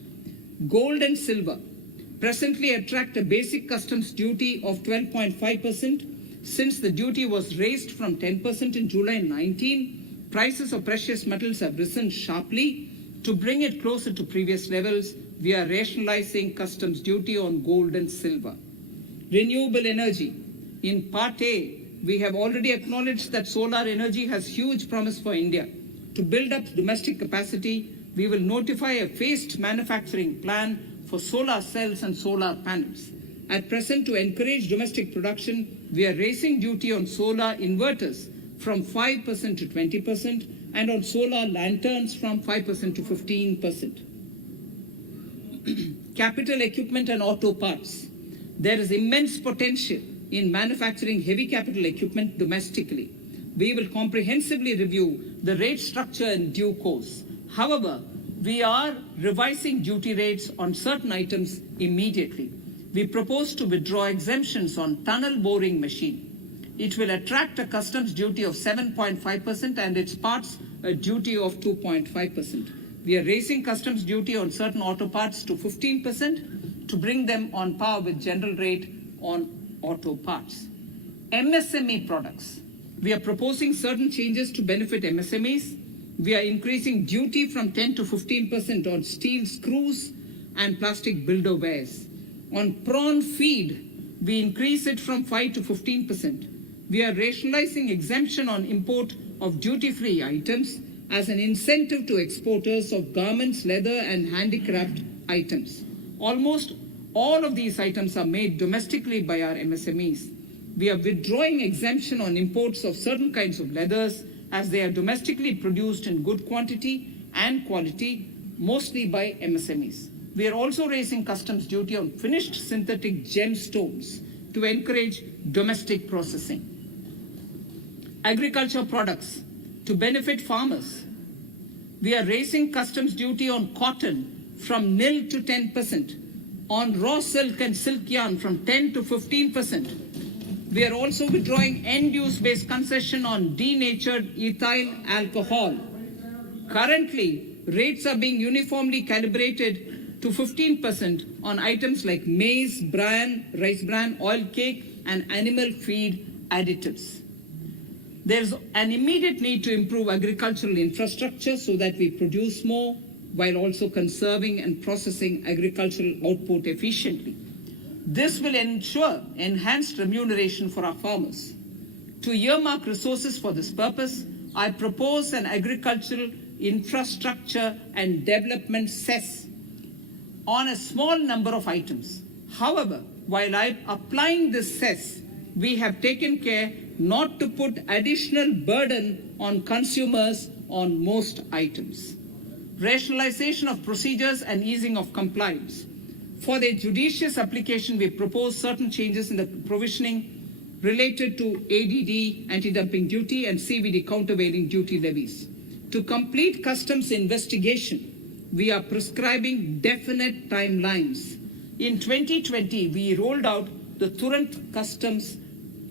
Gold and silver presently attract a basic customs duty of 12.5%. Since the duty was raised from 10% in July 19, prices of precious metals have risen sharply. To bring it closer to previous levels, we are rationalizing customs duty on gold and silver. Renewable energy. In Part A, we have already acknowledged that solar energy has huge promise for India. To build up domestic capacity, we will notify a phased manufacturing plan for solar cells and solar panels. At present, to encourage domestic production, we are raising duty on solar inverters from 5% to 20% and on solar lanterns from 5% to 15%. Capital equipment and auto parts. There is immense potential in manufacturing heavy capital equipment domestically. We will comprehensively review the rate structure in due course. However, we are revising duty rates on certain items immediately. We propose to withdraw exemptions on tunnel boring machine. It will attract a customs duty of 7.5% and its parts a duty of 2.5%. We are raising customs duty on certain auto parts to 15% to bring them on par with general rate on auto parts. MSME products. We are proposing certain changes to benefit MSMEs. We are increasing duty from 10 to 15% on steel screws and plastic builder wares. On prawn feed, we increase it from 5 to 15%. We are rationalizing exemption on import of duty-free items as an incentive to exporters of garments, leather, and handicraft items. Almost all of these items are made domestically by our MSMEs. We are withdrawing exemption on imports of certain kinds of leathers as they are domestically produced in good quantity and quality, mostly by MSMEs. We are also raising customs duty on finished synthetic gemstones to encourage domestic processing. Agriculture products to benefit farmers. We are raising customs duty on cotton from nil to 10%, on raw silk and silk yarn from 10 to 15%. We are also withdrawing end-use based concession on denatured ethyl alcohol. Currently, rates are being uniformly calibrated to 15% on items like maize, bran, rice bran, oil cake, and animal feed additives. There is an immediate need to improve agricultural infrastructure so that we produce more while also conserving and processing agricultural output efficiently. This will ensure enhanced remuneration for our farmers. To earmark resources for this purpose, I propose an agricultural infrastructure and development cess on a small number of items. However, while I'm applying this cess, we have taken care not to put additional burden on consumers on most items. Rationalization of procedures and easing of compliance. For their judicious application, we propose certain changes in the provisioning related to ADD, anti-dumping duty, and CVD, countervailing duty levies. To complete customs investigation, we are prescribing definite timelines. In 2020, we rolled out the Turant Customs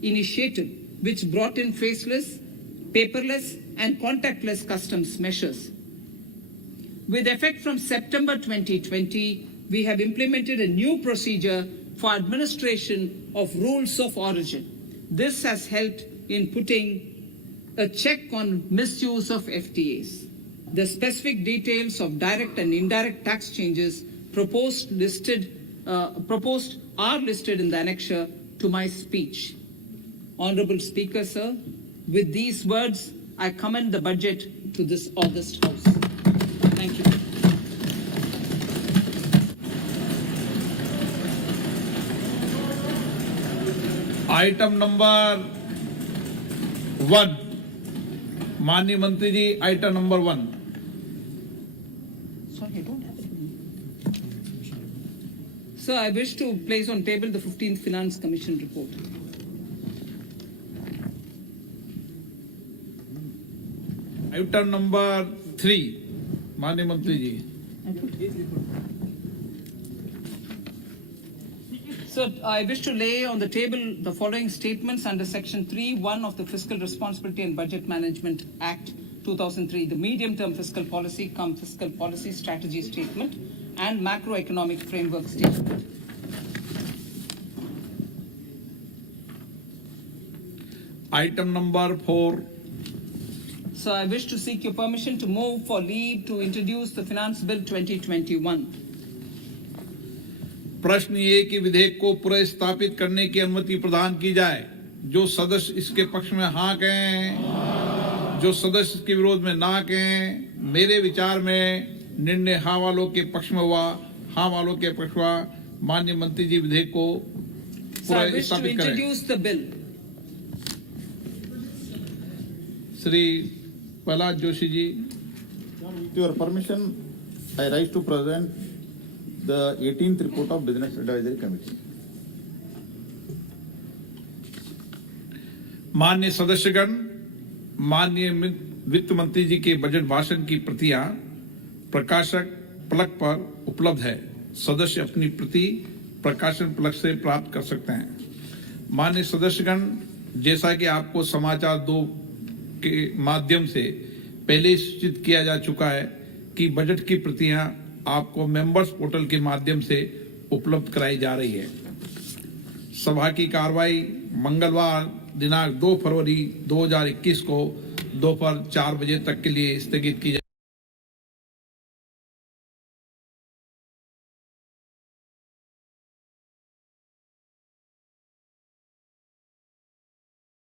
Initiative, which brought in faceless, paperless, and contactless customs measures. With effect from September 2020, we have implemented a new procedure for administration of rules of origin. This has helped in putting a check on misuse of FTAs. The specific details of direct and indirect tax changes proposed are listed in the annexure to my speech. Honorable Speaker, sir, with these words, I commend the budget to this august House. Thank you. Item number 1, माननीय मंत्री जी, item number 1. Sorry, I don't have it. Sir, I wish to place on table the 15th Finance Commission report. Item number 3, माननीय मंत्री जी. So I wish to lay on the table the following statements under Section 3(1) of the Fiscal Responsibility and Budget Management Act 2003, the medium-term fiscal policy fiscal policy strategy statement and macroeconomic framework statement. Item number 4. So I wish to seek your permission to move for leave to introduce the Finance Bill 2021. प्रश्न ये कि विधेयक को पुनर्स्थापित करने की अनुमति प्रदान की जाए. जो सदस्य इसके पक्ष में हाँ कहें, जो सदस्य इसके विरोध में ना कहें. मेरे विचार में निर्णय हाँ वालों के पक्ष में हुआ, हाँ वालों के पक्ष हुआ. माननीय मंत्री जी विधेयक को पुनर्स्थापित करें. Shri Prahlad Joshi ji. With your permission, I rise to present the 18th report of Business Advisory Committee. माननीय सदस्यगण, माननीय वित्त मंत्री जी के बजट भाषण की प्रतियां प्रकाशक फलक पर उपलब्ध है। सदस्य अपनी प्रति प्रकाशन फलक से प्राप्त कर सकते हैं। माननीय सदस्यगण, जैसा कि आपको समाचार 2 के माध्यम से पहले सूचित किया जा चुका है कि बजट की प्रतियां आपको मेंबर्स पोर्टल के माध्यम से उपलब्ध कराई जा रही है। सभा की कार्रवाई मंगलवार दिनांक 2 फरवरी 2021 को दोपहर 4 बजे तक के लिए स्थगित की जाए।